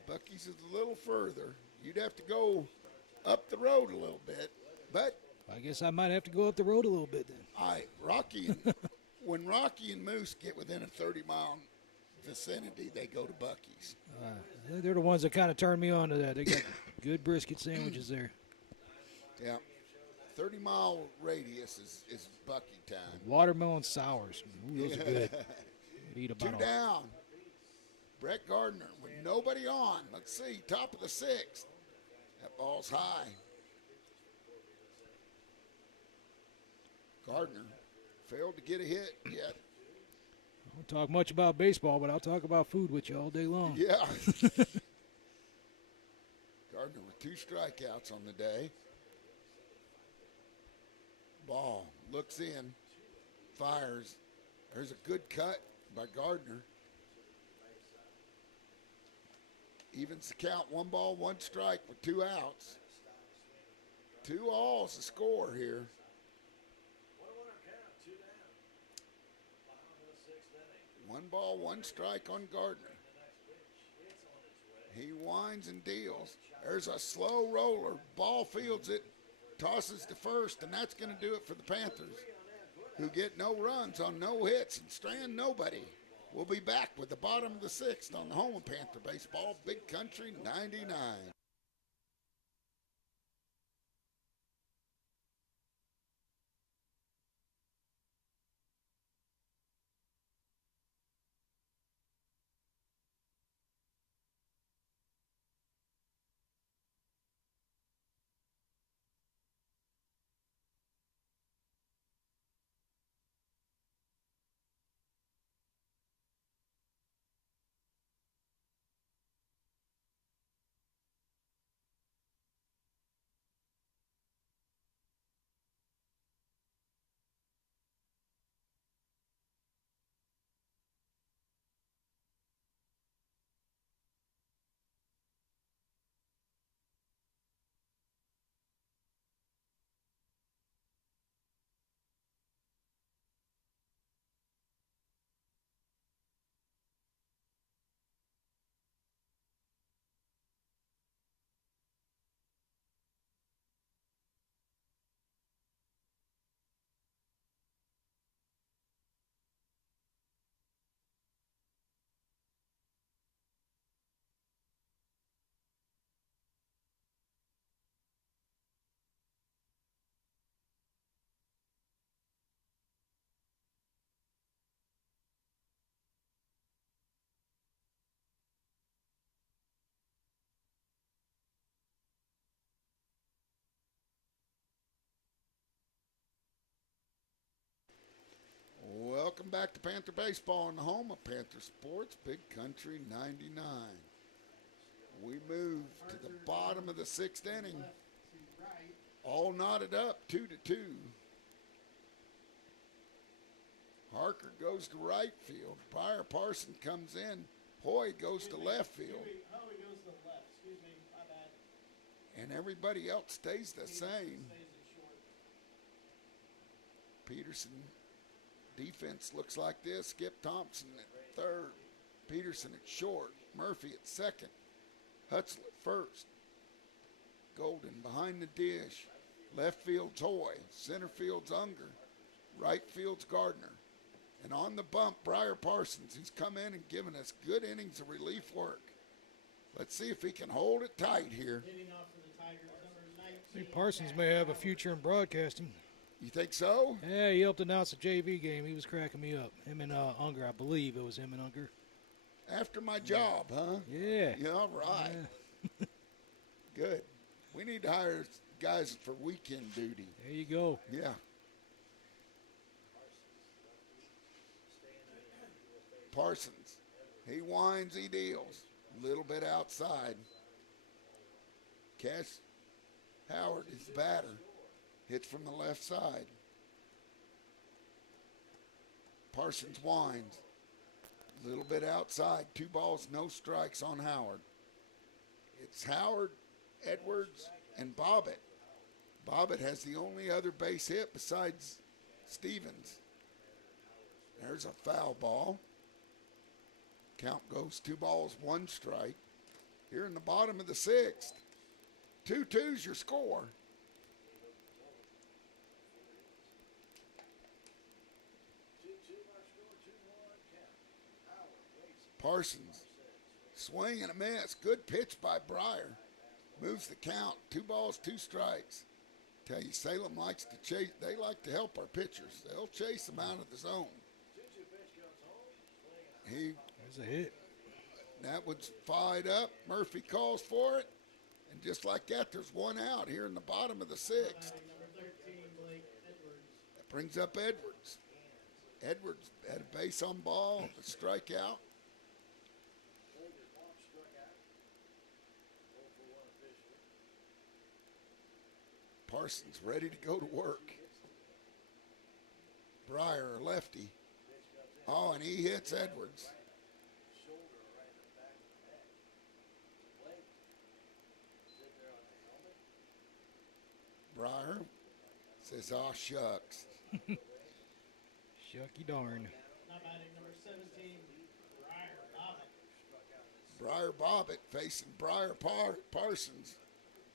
Bucky's is a little further. You'd have to go up the road a little bit. But I guess I might have to go up the road a little bit then. when Rocky and Moose get within a 30-mile vicinity, they go to Bucky's. They're the ones that kind of turned me on to that. They got good brisket sandwiches there. Yeah. 30-mile radius is Bucky time. Watermelon sours. Ooh, those are good. Eat Two about down. Brett Gardner with nobody on. Let's see, top of the sixth. That ball's high. Gardner failed to get a hit yet. I don't talk much about baseball, but I'll talk about food with you all day long. Yeah. Gardner with 2 strikeouts on the day. Ball looks in, fires. There's a good cut by Gardner. Evens the count, 1 ball, 1 strike with 2 outs. 2 alls to score here. 1 ball, 1 strike on Gardner. He winds and deals. There's a slow roller. Ball fields it, tosses to first, and that's going to do it for the Panthers, who get no runs on no hits and strand nobody. We'll be back with the bottom of the 6th on the home of Panther Baseball, Big Country 99. Welcome back to Panther Baseball in the home of Panther Sports, Big Country 99. We move to the bottom of the 6th inning. All knotted up, 2-2. Harker goes to right field. Pryor Parson comes in. Hoy goes to left field. Howie goes to the left. Excuse me, my bad. And everybody else stays the same. Stays in short. Peterson defense looks like this. Skip Thompson at third. Peterson at short. Murphy at second. Hutzel at first. Golden behind the dish. Left field's Hoy. Center field's Unger. Right field's Gardner. And on the bump, Briar Parsons. He's come in and given us good innings of relief work. Let's see if he can hold it tight here. Hitting off for the Tigers, think Parsons may have a future in broadcasting. You think so? Yeah, he helped announce the JV game. He was cracking me up. Him and Unger, I believe it was him and Unger. After my job, huh? Yeah. Yeah, all right. Yeah. Good. We need to hire guys for weekend duty. There you go. Yeah. Parsons. He winds, he deals. A little bit outside. Cash Howard is the batter. Hits from the left side. Parsons winds. A little bit outside. 2 balls, no strikes on Howard. It's Howard, Edwards, and Bobbitt. Bobbitt has the only other base hit besides Stevens. There's a foul ball. Count goes 2 balls, 1 strike. Here in the bottom of the 6th. 2-2's your score. Parsons. Swing and a miss. Good pitch by Breyer. Moves the count. 2 balls, 2 strikes. Tell you, Salem likes to chase. They like to help our pitchers. They'll chase them out of the zone. There's a hit. That one's fired up. Murphy calls for it. And just like that, there's 1 out here in the bottom of the 6th. Number 13, Blake Edwards. That brings up Edwards. Edwards had a base on ball, a strikeout. Parsons ready to go to work. Breyer, a lefty. Oh, and he hits Edwards. Breyer says, "Aw, shucks." Shucky darn. Not batting number 17, Briar Bobbitt. Breyer Bobbitt facing Breyer Parsons.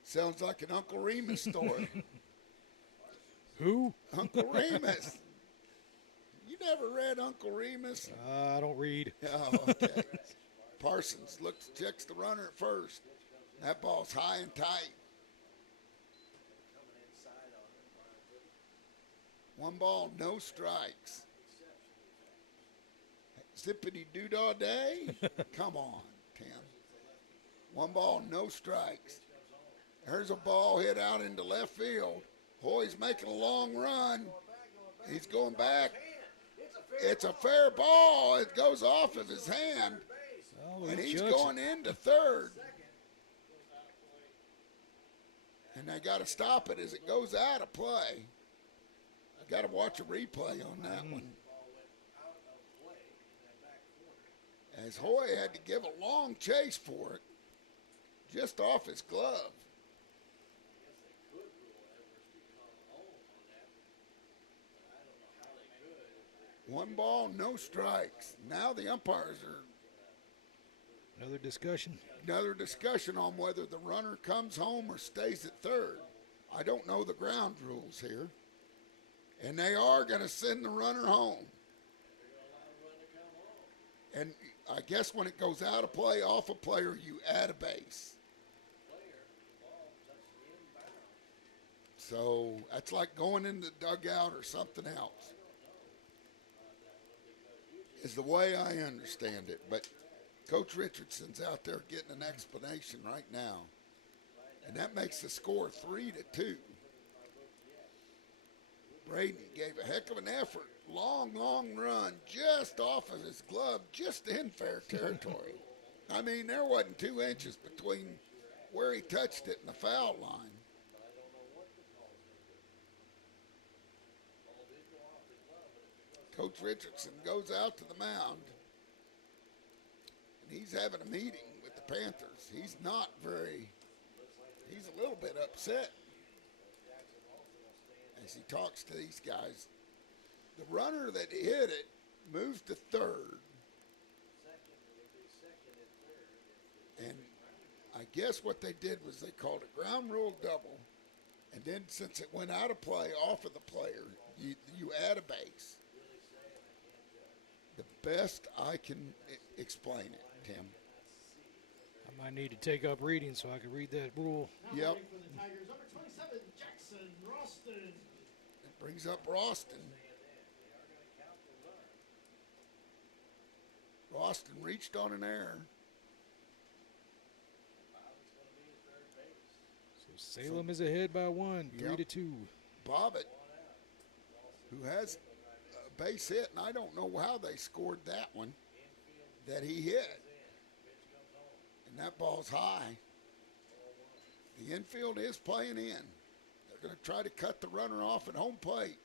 Sounds like an Uncle Remus story. Who? Uncle Remus. You never read Uncle Remus? I don't read. Oh, okay. Parsons checks the runner at first. That ball's high and tight. 1 ball, no strikes. Zippity doo-dah day? Come on, Tim. 1 ball, no strikes. There's a ball hit out into left field. Hoy's making a long run. He's going back. It's a fair ball. It goes off of his hand. Oh, And he he's chucks going into third. And they got to stop it as it goes out of play. I got to watch a replay on that one. As Hoy had to give a long chase for it, just off his glove. 1 ball, no strikes. Now the umpires are Another discussion. another discussion on whether the runner comes home or stays at third. I don't know the ground rules here. And they are going to send the runner home. And I guess when it goes out of play, off a player, you add a base. So that's like going in the dugout or something else, is the way I understand it. But Coach Richardson's out there getting an explanation right now. And that makes the score 3-2. Braden gave a heck of an effort. Long run just off of his glove, just in fair territory. I mean, there wasn't 2 inches between where he touched it and the foul line. Coach Richardson goes out to the mound, and he's having a meeting with the Panthers. He's a little bit upset as he talks to these guys. The runner that hit it moves to third. And I guess what they did was they called a ground rule double. And then since it went out of play off of the player, you add a base. The best I can explain it, Tim. I I might need to take up reading so I can read that rule. Now Yep. playing for the Tigers, number 27, Jackson Ralston. It brings up Ralston. Ralston reached on an error. So Salem is ahead by 1, 3-2. Bobbitt, who has a base hit, and I don't know how they scored that one that he hit. And that ball's high. The infield is playing in. They're going to try to cut the runner off at home plate.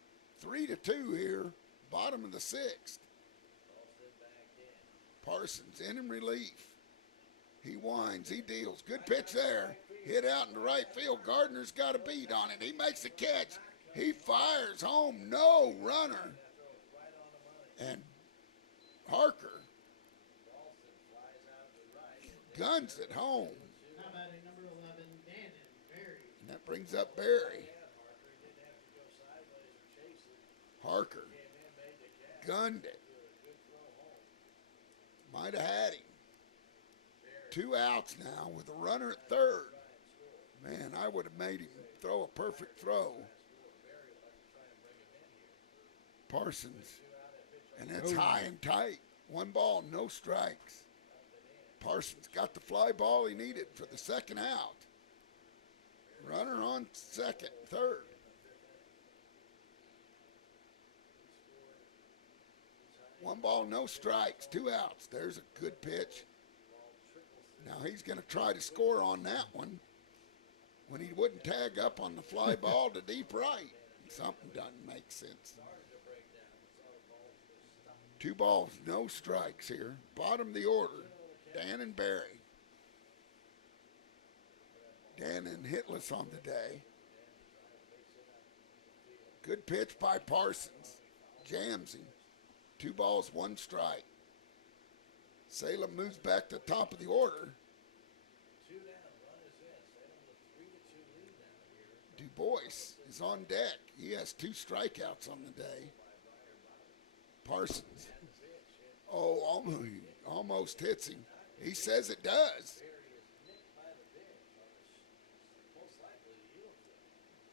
3-2 here, bottom of the 6th. Parsons in relief. He winds, he deals. Good pitch there. Hit out into right field. Gardner's got a beat on it. He makes the catch. He fires home. No runner. And Harker guns it home. Now batting number 11, Dannon Berry. And that brings up Barry. Harker gunned it. Might have had him. 2 outs now with a runner at third. Man, I would have made him throw a perfect throw. Parsons. And that's high and tight. 1 ball, no strikes. Parsons got the fly ball he needed for the second out. Runner on second, third. One ball, no strikes, 2 outs. There's a good pitch. Now he's going to try to score on that one when he wouldn't tag up on the fly ball to deep right. Something doesn't make sense. 2 balls, no strikes here. Bottom of the order, Dan and Barry. Dannon hitless on the day. Good pitch by Parsons. Jams him. 2 balls, 1 strike. Salem moves back to the top of the order. Du Bois is on deck. He has 2 strikeouts on the day. Parsons. Oh, almost hits him. He says it does.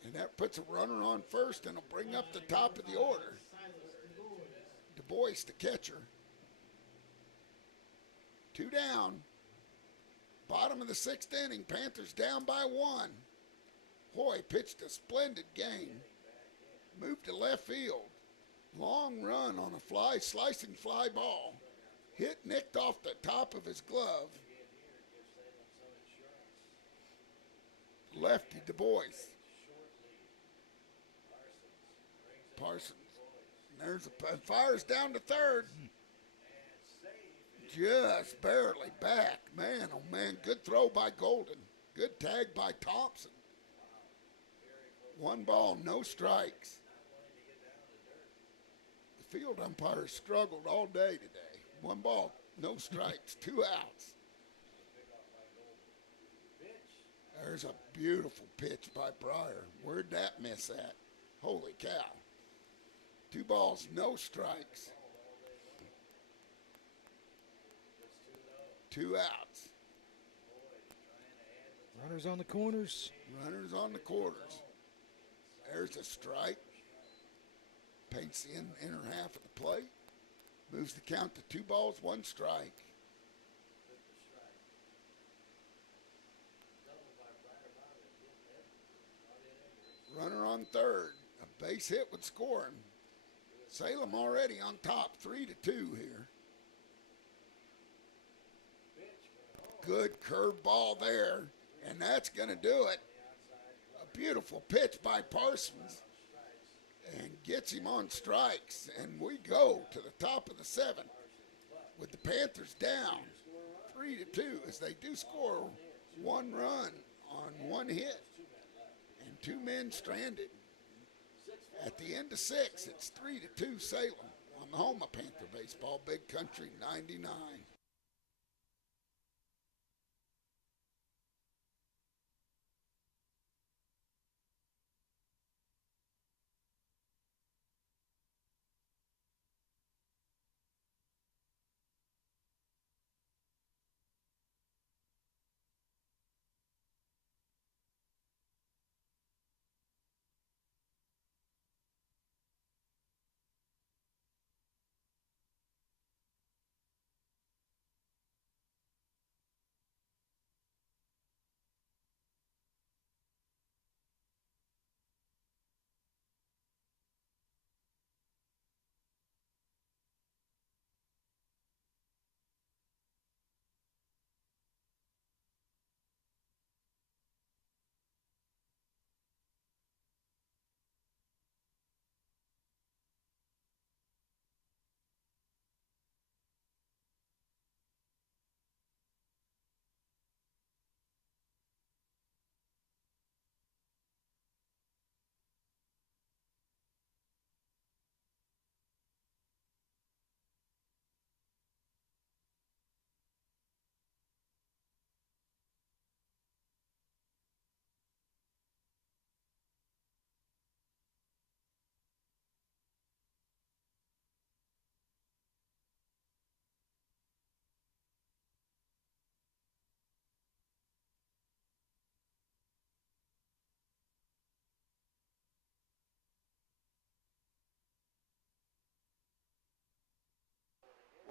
And that puts a runner on first and will bring up the top of the order. Du Bois, the catcher. 2 down. Bottom of the 6th inning. Panthers down by 1. Hoy pitched a splendid game. Moved to left field. Long run on a slicing fly ball. Hit nicked off the top of his glove. Lefty Du Bois. Parsons. And there's a fires down to third. Just barely back. Man, oh man, good throw by Golden. Good tag by Thompson. 1 ball, no strikes. The field umpires struggled all day today. 1 ball, no strikes, 2 outs. There's a beautiful pitch by Breyer. Where'd that miss at? Holy cow. 2 balls, no strikes. 2 outs. Runners on the corners. Runners on the quarters. There's a strike. Paints the inner half of the plate. Moves the count to 2 balls, 1 strike. Runner on third. A base hit would score him. Salem already on top, 3-2 here. Good curved ball there, and that's going to do it. A beautiful pitch by Parsons, and gets him on strikes, and we go to the top of the 7th with the Panthers down 3-2 as they do score 1 run on 1 hit and 2 men stranded. At the end of 6, it's 3-2 Salem on the home of Panther baseball, Big Country 99.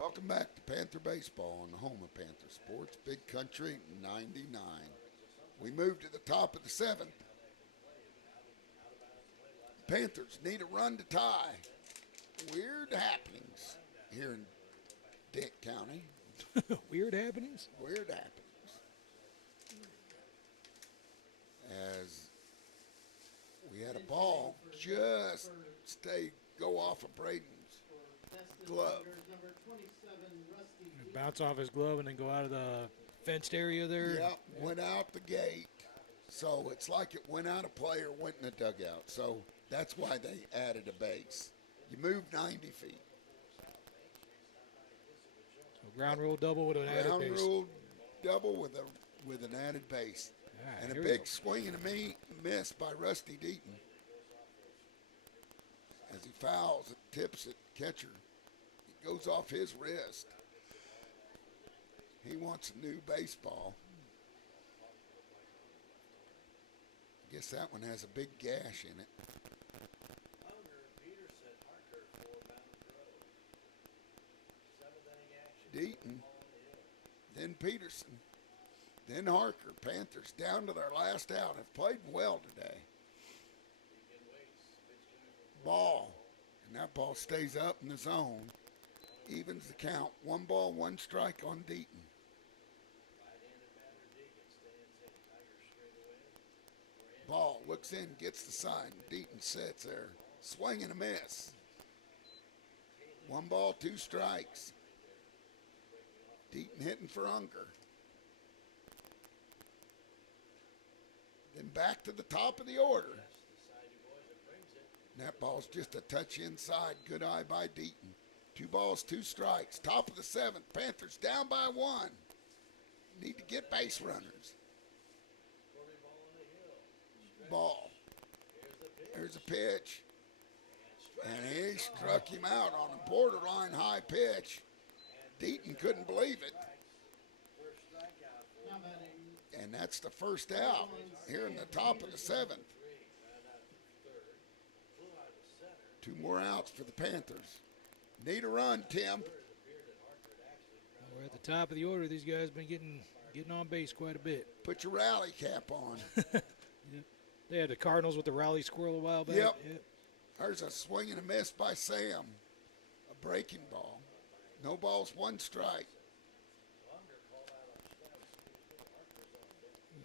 Welcome back to Panther Baseball on the home of Panther Sports, Big Country 99. We move to the top of the seventh. Panthers need a run to tie. Weird happenings here in Dick County. Weird happenings? Weird happenings. As we had a ball just go off of Braden's glove. Bounce off his glove and then go out of the fenced area there. Yep, went out the gate. So it's like it went out of play or went in the dugout. So that's why they added a base. You move 90 feet. So ground rule double with an added Ground base. rule double with an added base. All right, And a here we big go. swing and a miss by Rusty Deaton. As he fouls it, tips it, catcher. It goes off his wrist. He wants a new baseball. I guess that one has a big gash in it. Owner Peterson, Harker, 4 Mountain Road. 7th inning action. Deaton, then Peterson, then Harker. Panthers down to their last out. Have played well today. Ball, and that ball stays up in the zone. Evens the count. 1 ball, 1 strike on Deaton. Right-handed batter Deacon stands in. Tiger straight away. Ball looks in, gets the sign. Deaton sits there. Swing and a miss. 1 ball, 2 strikes. Deaton hitting for Unger. Then back to the top of the order. And that ball's just a touch inside. Good eye by Deaton. 2 balls, 2 strikes. Top of the 7th. Panthers down by 1. Need to get base runners. Ball. There's a pitch. And he struck him out on a borderline high pitch. Deaton couldn't believe it. And that's the first out here in the top of the 7th. 2 more outs for the Panthers. Need a run, Tim. We're at the top of the order. These guys been getting on base quite a bit. Put your rally cap on. They had the Cardinals with the rally squirrel a while back. Yep. There's a swing and a miss by Sam. A breaking ball. No balls, 1 strike.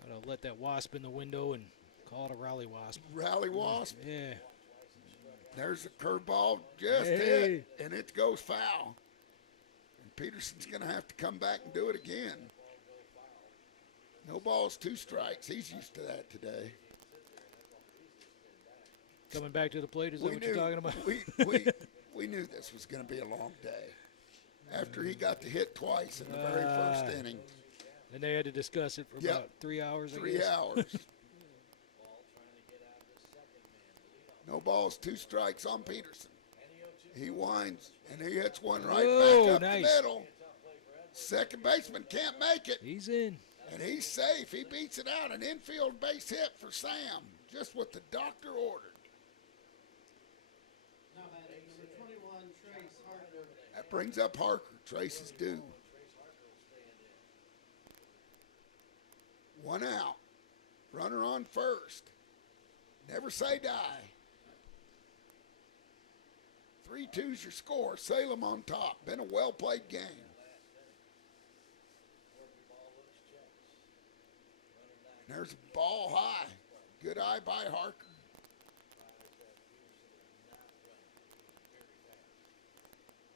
Gotta let that wasp in the window and call it a rally wasp. Rally wasp. Yeah. There's a curveball just Hey. hit, and it goes foul. And Peterson's going to have to come back and do it again. No balls, 2 strikes. He's used to that today. Coming back to the plate, is that what you're talking about? we knew this was going to be a long day. After he got to hit twice in the very first inning. And they had to discuss it for Yep. about 3 hours, I 3 guess. hours. No balls, 2 strikes on Peterson. He winds, and he hits one right Whoa, back up nice. the middle. Second baseman can't make it, He's in. and he's safe. He beats it out. An infield base hit for Sam, just what the doctor ordered. Now batting number 21, Trace Harker. That brings up Harker. Trace is due. 1 out. Runner on first. Never say die. 3-2's your score. Salem on top. Been a well-played game. And there's a ball high. Good eye by Harker.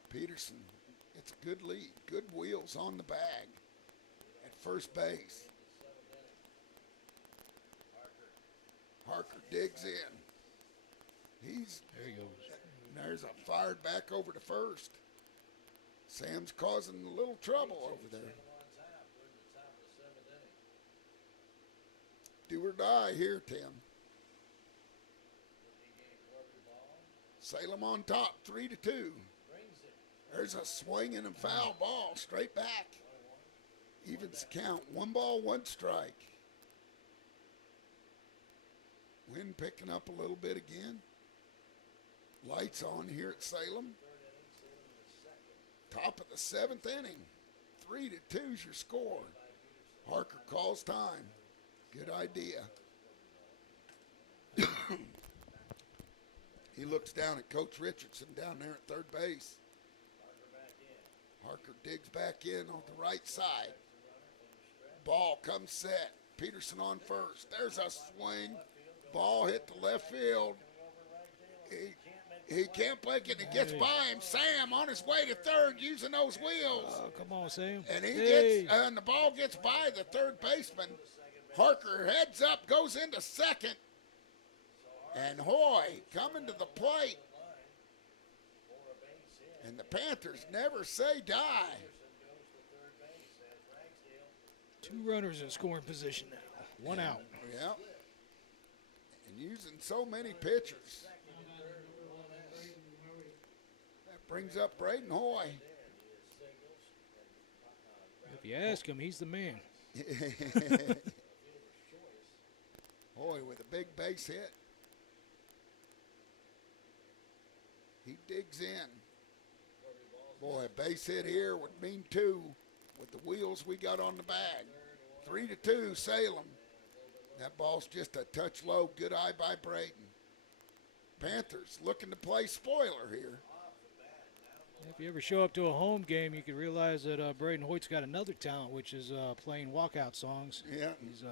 Peterson, it's a good lead. Good wheels on the bag at first base. Harker digs in. There he goes. And there's a fired back over to first. Sam's causing a little trouble over there. Do or die here, Tim. Salem on top, 3-2. There's a swing and a foul ball straight back. Evens the count. 1 ball, 1 strike. Wind picking up a little bit again. Lights on here at Salem. Top of the 7th inning. 3-2's your score. Harker calls time. Good idea. He looks down at Coach Richardson down there at third base. Harker digs back in on the right side. Ball comes set. Peterson on first. There's a swing. Ball hit the left field. He can't make it. He gets by him. Sam on his way to third using those wheels. Oh, come on, Sam. And and the ball gets by the third baseman. Harker heads up, goes into second. And Hoy coming to the plate. And the Panthers never say die. 2 runners in scoring position now. 1 out. Yep. And using so many pitchers. That brings up Braden Hoy. If you ask him, he's the man. Hoy with a big base hit. He digs in. Boy, a base hit here would mean 2 with the wheels we got on the bag. 3-2, Salem. That ball's just a touch low. Good eye by Braden. Panthers looking to play spoiler here. If you ever show up to a home game, you can realize that Braden Hoyt's got another talent, which is playing walkout songs. Yeah. He's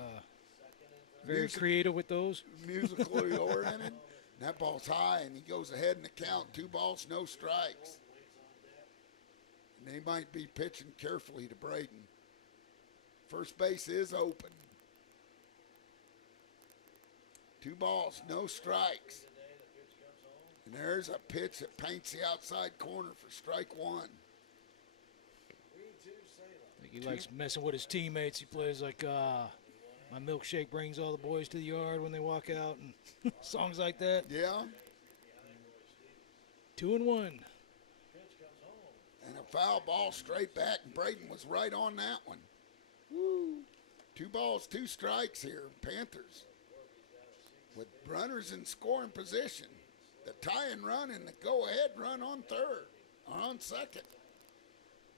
very creative with those. Musically oriented. That ball's high, and he goes ahead in the count. 2 balls, no strikes. And he might be pitching carefully to Braden. First base is open. 2 balls, no strikes. And there's a pitch that paints the outside corner for strike 1. I think he likes messing with his teammates. He plays like My Milkshake Brings All the Boys to the Yard when they walk out and songs like that. Yeah. 2-1. And a foul ball straight back, and Braden was right on that one. Woo. 2 balls, 2 strikes here, Panthers. With runners in scoring position. The tying run and the go-ahead run on third, or on second.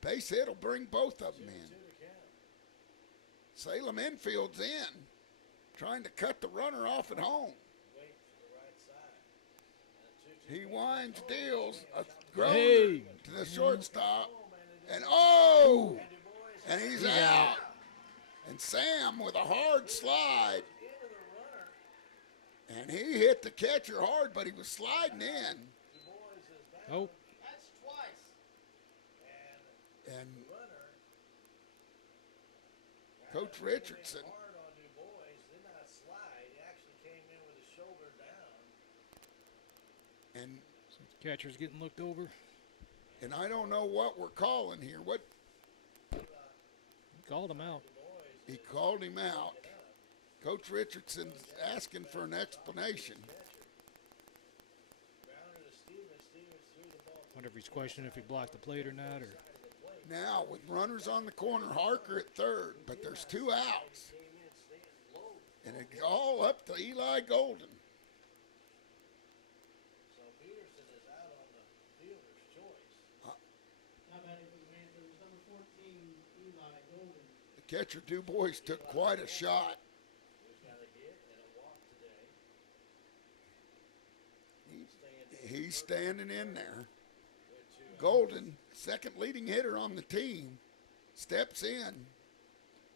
Base hit will bring both of them in. Salem infield's in, trying to cut the runner off at home. He winds, deals, a ground to the shortstop, and and he's out. And Sam with a hard slide. And he hit the catcher hard, but he was sliding in. Oh. That's twice. And Coach Richardson. And So the catcher's getting looked over. And I don't know what we're calling here. What He called him out. he called him out. Coach Richardson's asking for an explanation. Wonder if he's questioning if he blocked the plate or not. Or Now with runners on the corner, Harker at third, but there's 2 outs. And it's all up to Eli Golden. The catcher Du Bois took quite a shot. He's standing in there. Golden, second leading hitter on the team, steps in.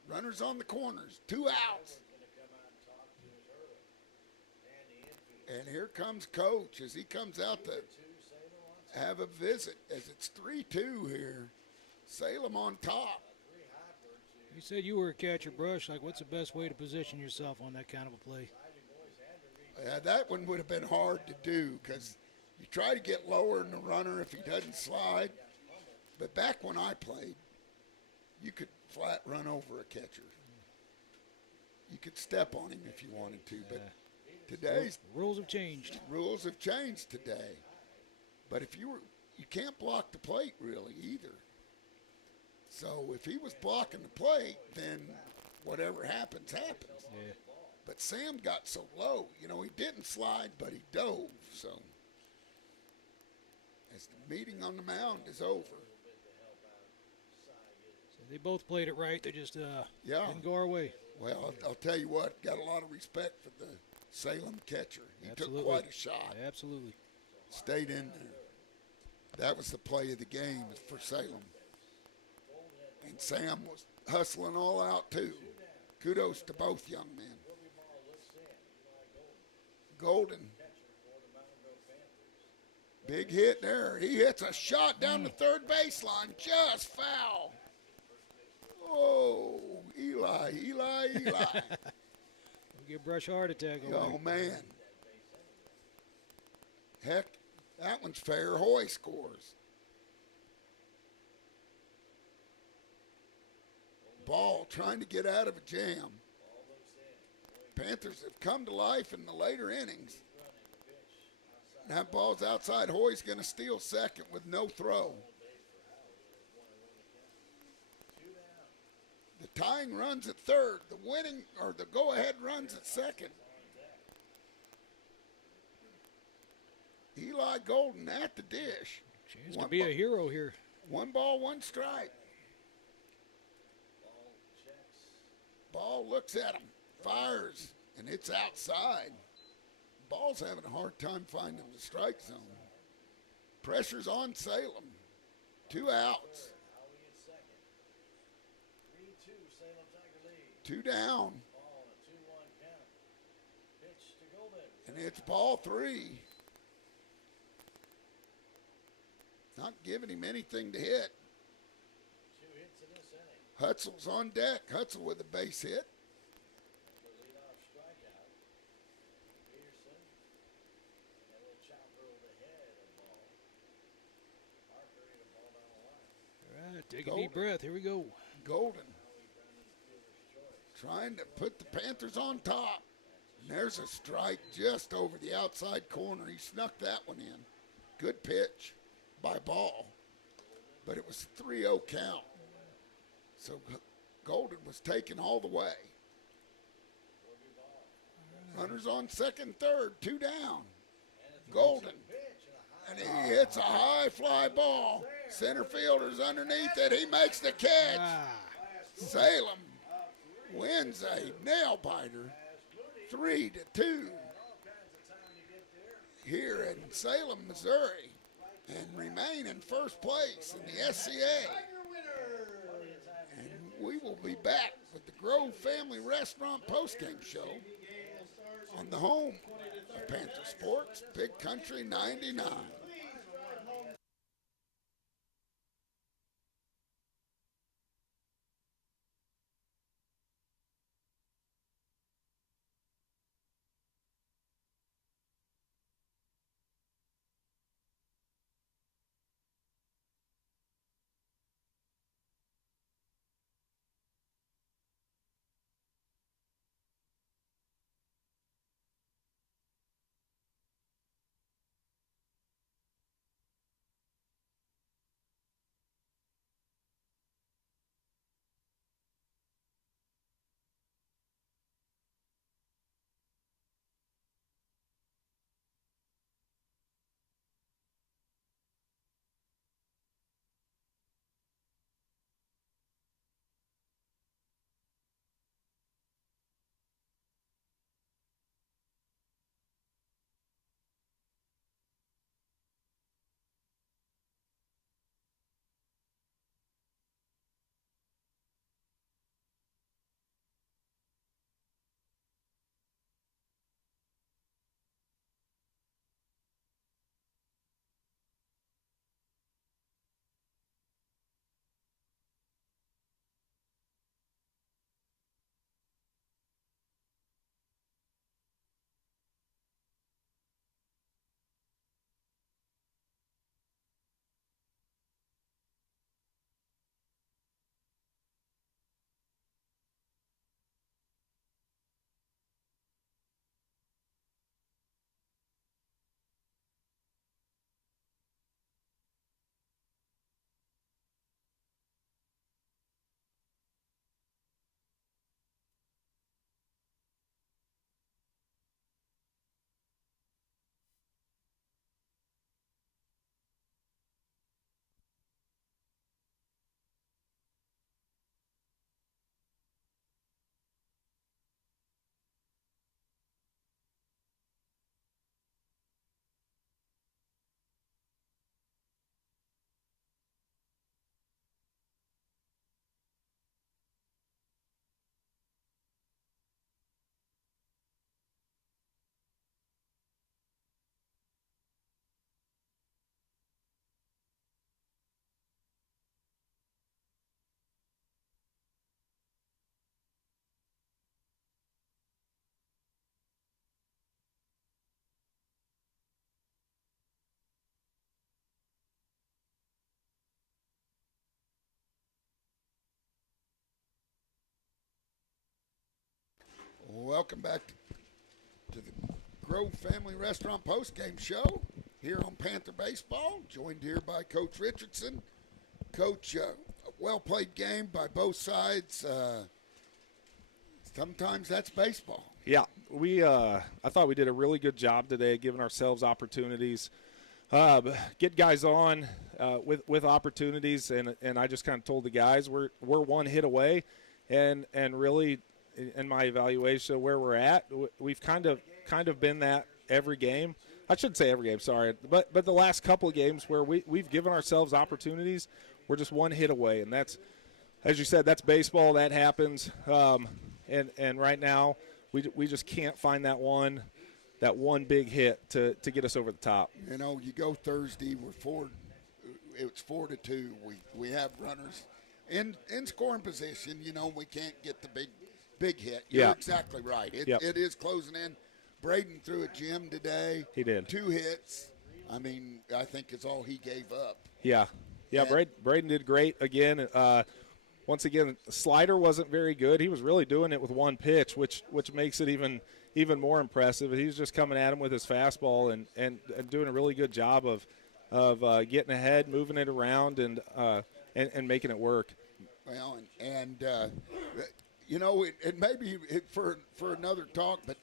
Runners on the corners, 2 outs. And here comes Coach as he comes out to have a visit as it's 3-2 here. Salem on top. you said you were a catcher, Brush. Like, what's the best way to position yourself on that kind of a play? That one would have been hard to do because you try to get lower in the runner if he doesn't slide. But back when I played, you could flat run over a catcher. You could step on him if you wanted to, but today's Rules have changed. rules have changed today. But if you can't block the plate really either. So if he was blocking the plate, then whatever happens, happens. Yeah. But Sam got so low, he didn't slide, but he dove. So as the meeting on the mound is over, They both played it right. They just Yeah. didn't go our way. Well, I'll tell you what, got a lot of respect for the Salem catcher. He Absolutely. took quite a shot. Absolutely. Stayed in there. That was the play of the game for Salem. And Sam was hustling all out, too. Kudos to both young men. Golden. Big hit there. He hits a shot down the third baseline. Just foul. Oh, Eli. We'll get Brush heart attack. Oh, man. Heck, that one's fair. Hoy scores. Ball trying to get out of a jam. Panthers have come to life in the later innings. That ball's outside. Hoy's going to steal second with no throw. The tying runs at third. The winning or the go-ahead runs at second. Eli Golden at the dish. Chance to be a hero here. 1 ball, 1 strike. Ball looks at him, fires, and it's outside. Ball's having a hard time finding the strike zone. Pressure's on Salem. 2 outs. 2 down. And it's ball 3. Not giving him anything to hit. Hutzel's on deck. Hutzel with a base hit. All right, take a deep breath. Here we go. Golden trying to put the Panthers on top. And there's a strike just over the outside corner. He snuck that one in. Good pitch by Ball. But it was 3-0 count. So Golden was taken all the way. Runners on second, third, 2 down. Golden. And he hits a high fly ball. Center fielder's underneath it. He makes the catch. Salem wins a nail biter, 3-2 here in Salem, Missouri, and remain in first place in the SCA. And we will be back with the Grove Family Restaurant postgame show on the home of Panther Sports, Big Country 99. welcome back to the Grove Family Restaurant postgame show here on Panther Baseball. Joined here by Coach Richardson. Coach, a well-played game by both sides. Sometimes that's baseball. Yeah, I thought we did a really good job today, giving ourselves opportunities, get guys on with opportunities, and I just kind of told the guys we're one hit away, and really in my evaluation of where we're at, we've kind of been that every game. I shouldn't say every game, sorry, but the last couple of games where we've given ourselves opportunities, we're just one hit away, and that's, as you said, that's baseball. That happens, and right now we just can't find that one big hit to get us over the top. You know, you go Thursday, it's 4-2. We have runners in scoring position. You know, we can't get the big hit. You're exactly right. It is closing in. Braden threw at Jim today. He did. 2 hits. I mean, I think it's all he gave up. Yeah. Braden did great again. Once again, slider wasn't very good. He was really doing it with one pitch, which makes it even more impressive. He was just coming at him with his fastball and doing a really good job of getting ahead, moving it around, and making it work. Well, and you know, it may be for another talk, but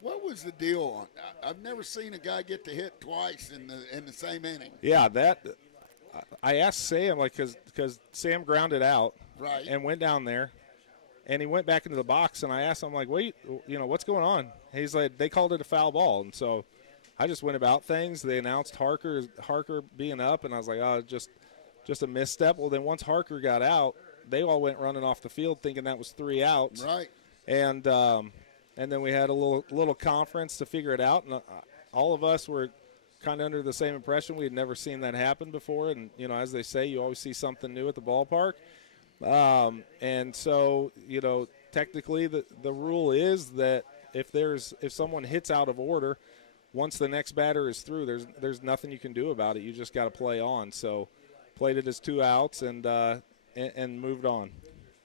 what was the deal? I've never seen a guy get to hit twice in the same inning. Yeah, I asked Sam, because Sam grounded out, right, and went down there, and he went back into the box, and I asked him, like, wait, what's going on? He's like, they called it a foul ball, and so I just went about things. They announced Harker being up, and I was like, oh, just a misstep. Well, then once Harker got out, they all went running off the field thinking that was 3 outs, right, and then we had a little conference to figure it out, and all of us were kind of under the same impression. We had never seen that happen before, and as they say, you always see something new at the ballpark. And so, technically the rule is that if someone hits out of order, once the next batter is through, there's nothing you can do about it. You just got to play on. So, played it as 2 outs and moved on.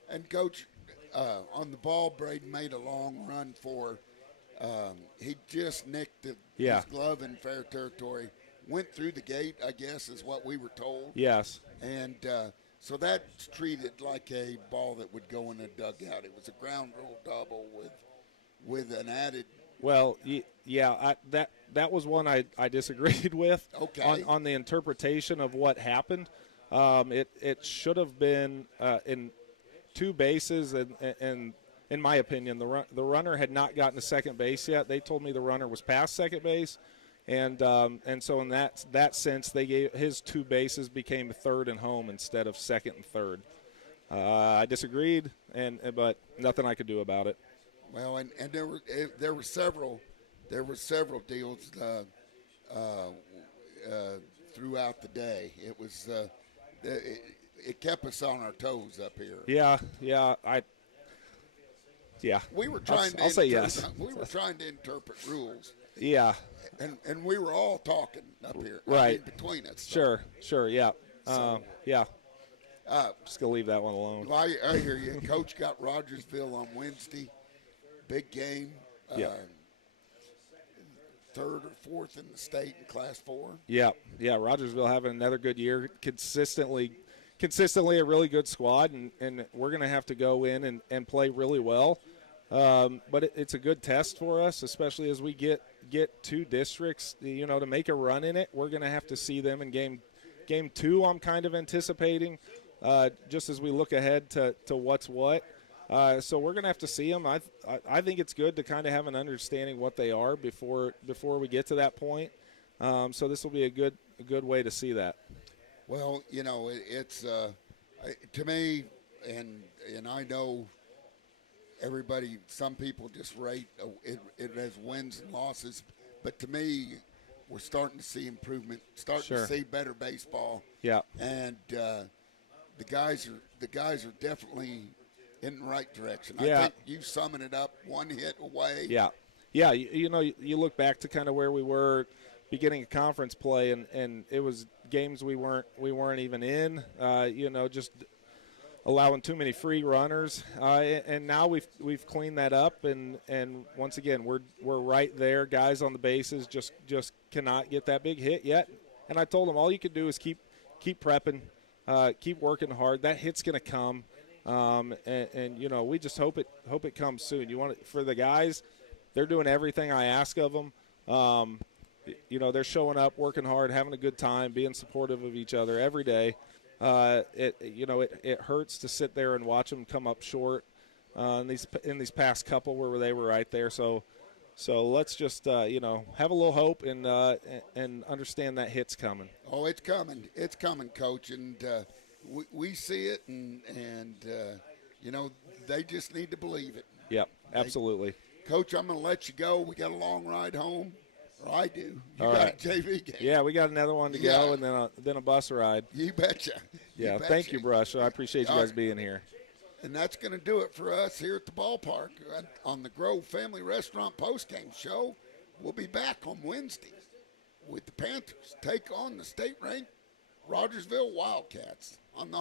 And Coach, on the ball, Braden made a long run for. He just nicked his glove in fair territory. Went through the gate, I guess, is what we were told. Yes. And so that's treated like a ball that would go in a dugout. It was a ground rule double with an added. Well, yeah, that was one I disagreed with. Okay. On the interpretation of what happened. It should have been in 2 bases, and in my opinion, the runner had not gotten to second base yet. They told me the runner was past second base, and so in that sense, they gave his 2 bases became third and home instead of second and third. I disagreed, but nothing I could do about it. Well, and there were several deals throughout the day. It was it kept us on our toes up here. Yeah. We were trying I'll say yes. We were trying to interpret rules. Yeah. And we were all talking up here. Right. Between us. So. Sure, yeah. Yeah. Just going to leave that one alone. Well, I hear you. Coach got Rogersville on Wednesday. Big game. Yeah. 3rd or 4th in the state in Class 4. Yeah. Rogersville having another good year. Consistently a really good squad, and we're going to have to go in and play really well. But it's a good test for us, especially as we get 2 districts, to make a run in it. We're going to have to see them in game 2. I'm kind of anticipating, just as we look ahead to what's what. So we're going to have to see them. I think it's good to kind of have an understanding what they are before we get to that point. So this will be a good way to see that. Well, it's to me, and I know everybody. Some people just rate it as wins and losses, but to me, we're starting to see improvement. Starting to see better baseball. Yeah, and the guys are definitely in the right direction. Yeah. I think you summing it up, 1 hit away. Yeah. You look back to kind of where we were beginning of conference play, and it was games we weren't even in. Just allowing too many free runners, and now we've cleaned that up, and once again we're right there. Guys on the bases just cannot get that big hit yet. And I told them all you can do is keep prepping, keep working hard. That hit's going to come, and you know, we just hope it comes soon. You want it for the guys. They're doing everything I ask of them. You know, they're showing up, working hard, having a good time, being supportive of each other every day. It hurts to sit there and watch them come up short in these past couple where they were right there. So let's just have a little hope and understand that hit's coming. Oh, it's coming, Coach, and we see it, and they just need to believe it. Yep, absolutely. Coach, I'm going to let you go. We got a long ride home. Or I do. You All got right. a JV game. Yeah, we got another one to go, and then a bus ride. You betcha. Yeah, You betcha. thank you, Brush. I appreciate you All guys right. being here. And that's going to do it for us here at the ballpark on the Grove Family Restaurant postgame show. We'll be back on Wednesday with the Panthers take on the state-ranked Rogersville Wildcats on the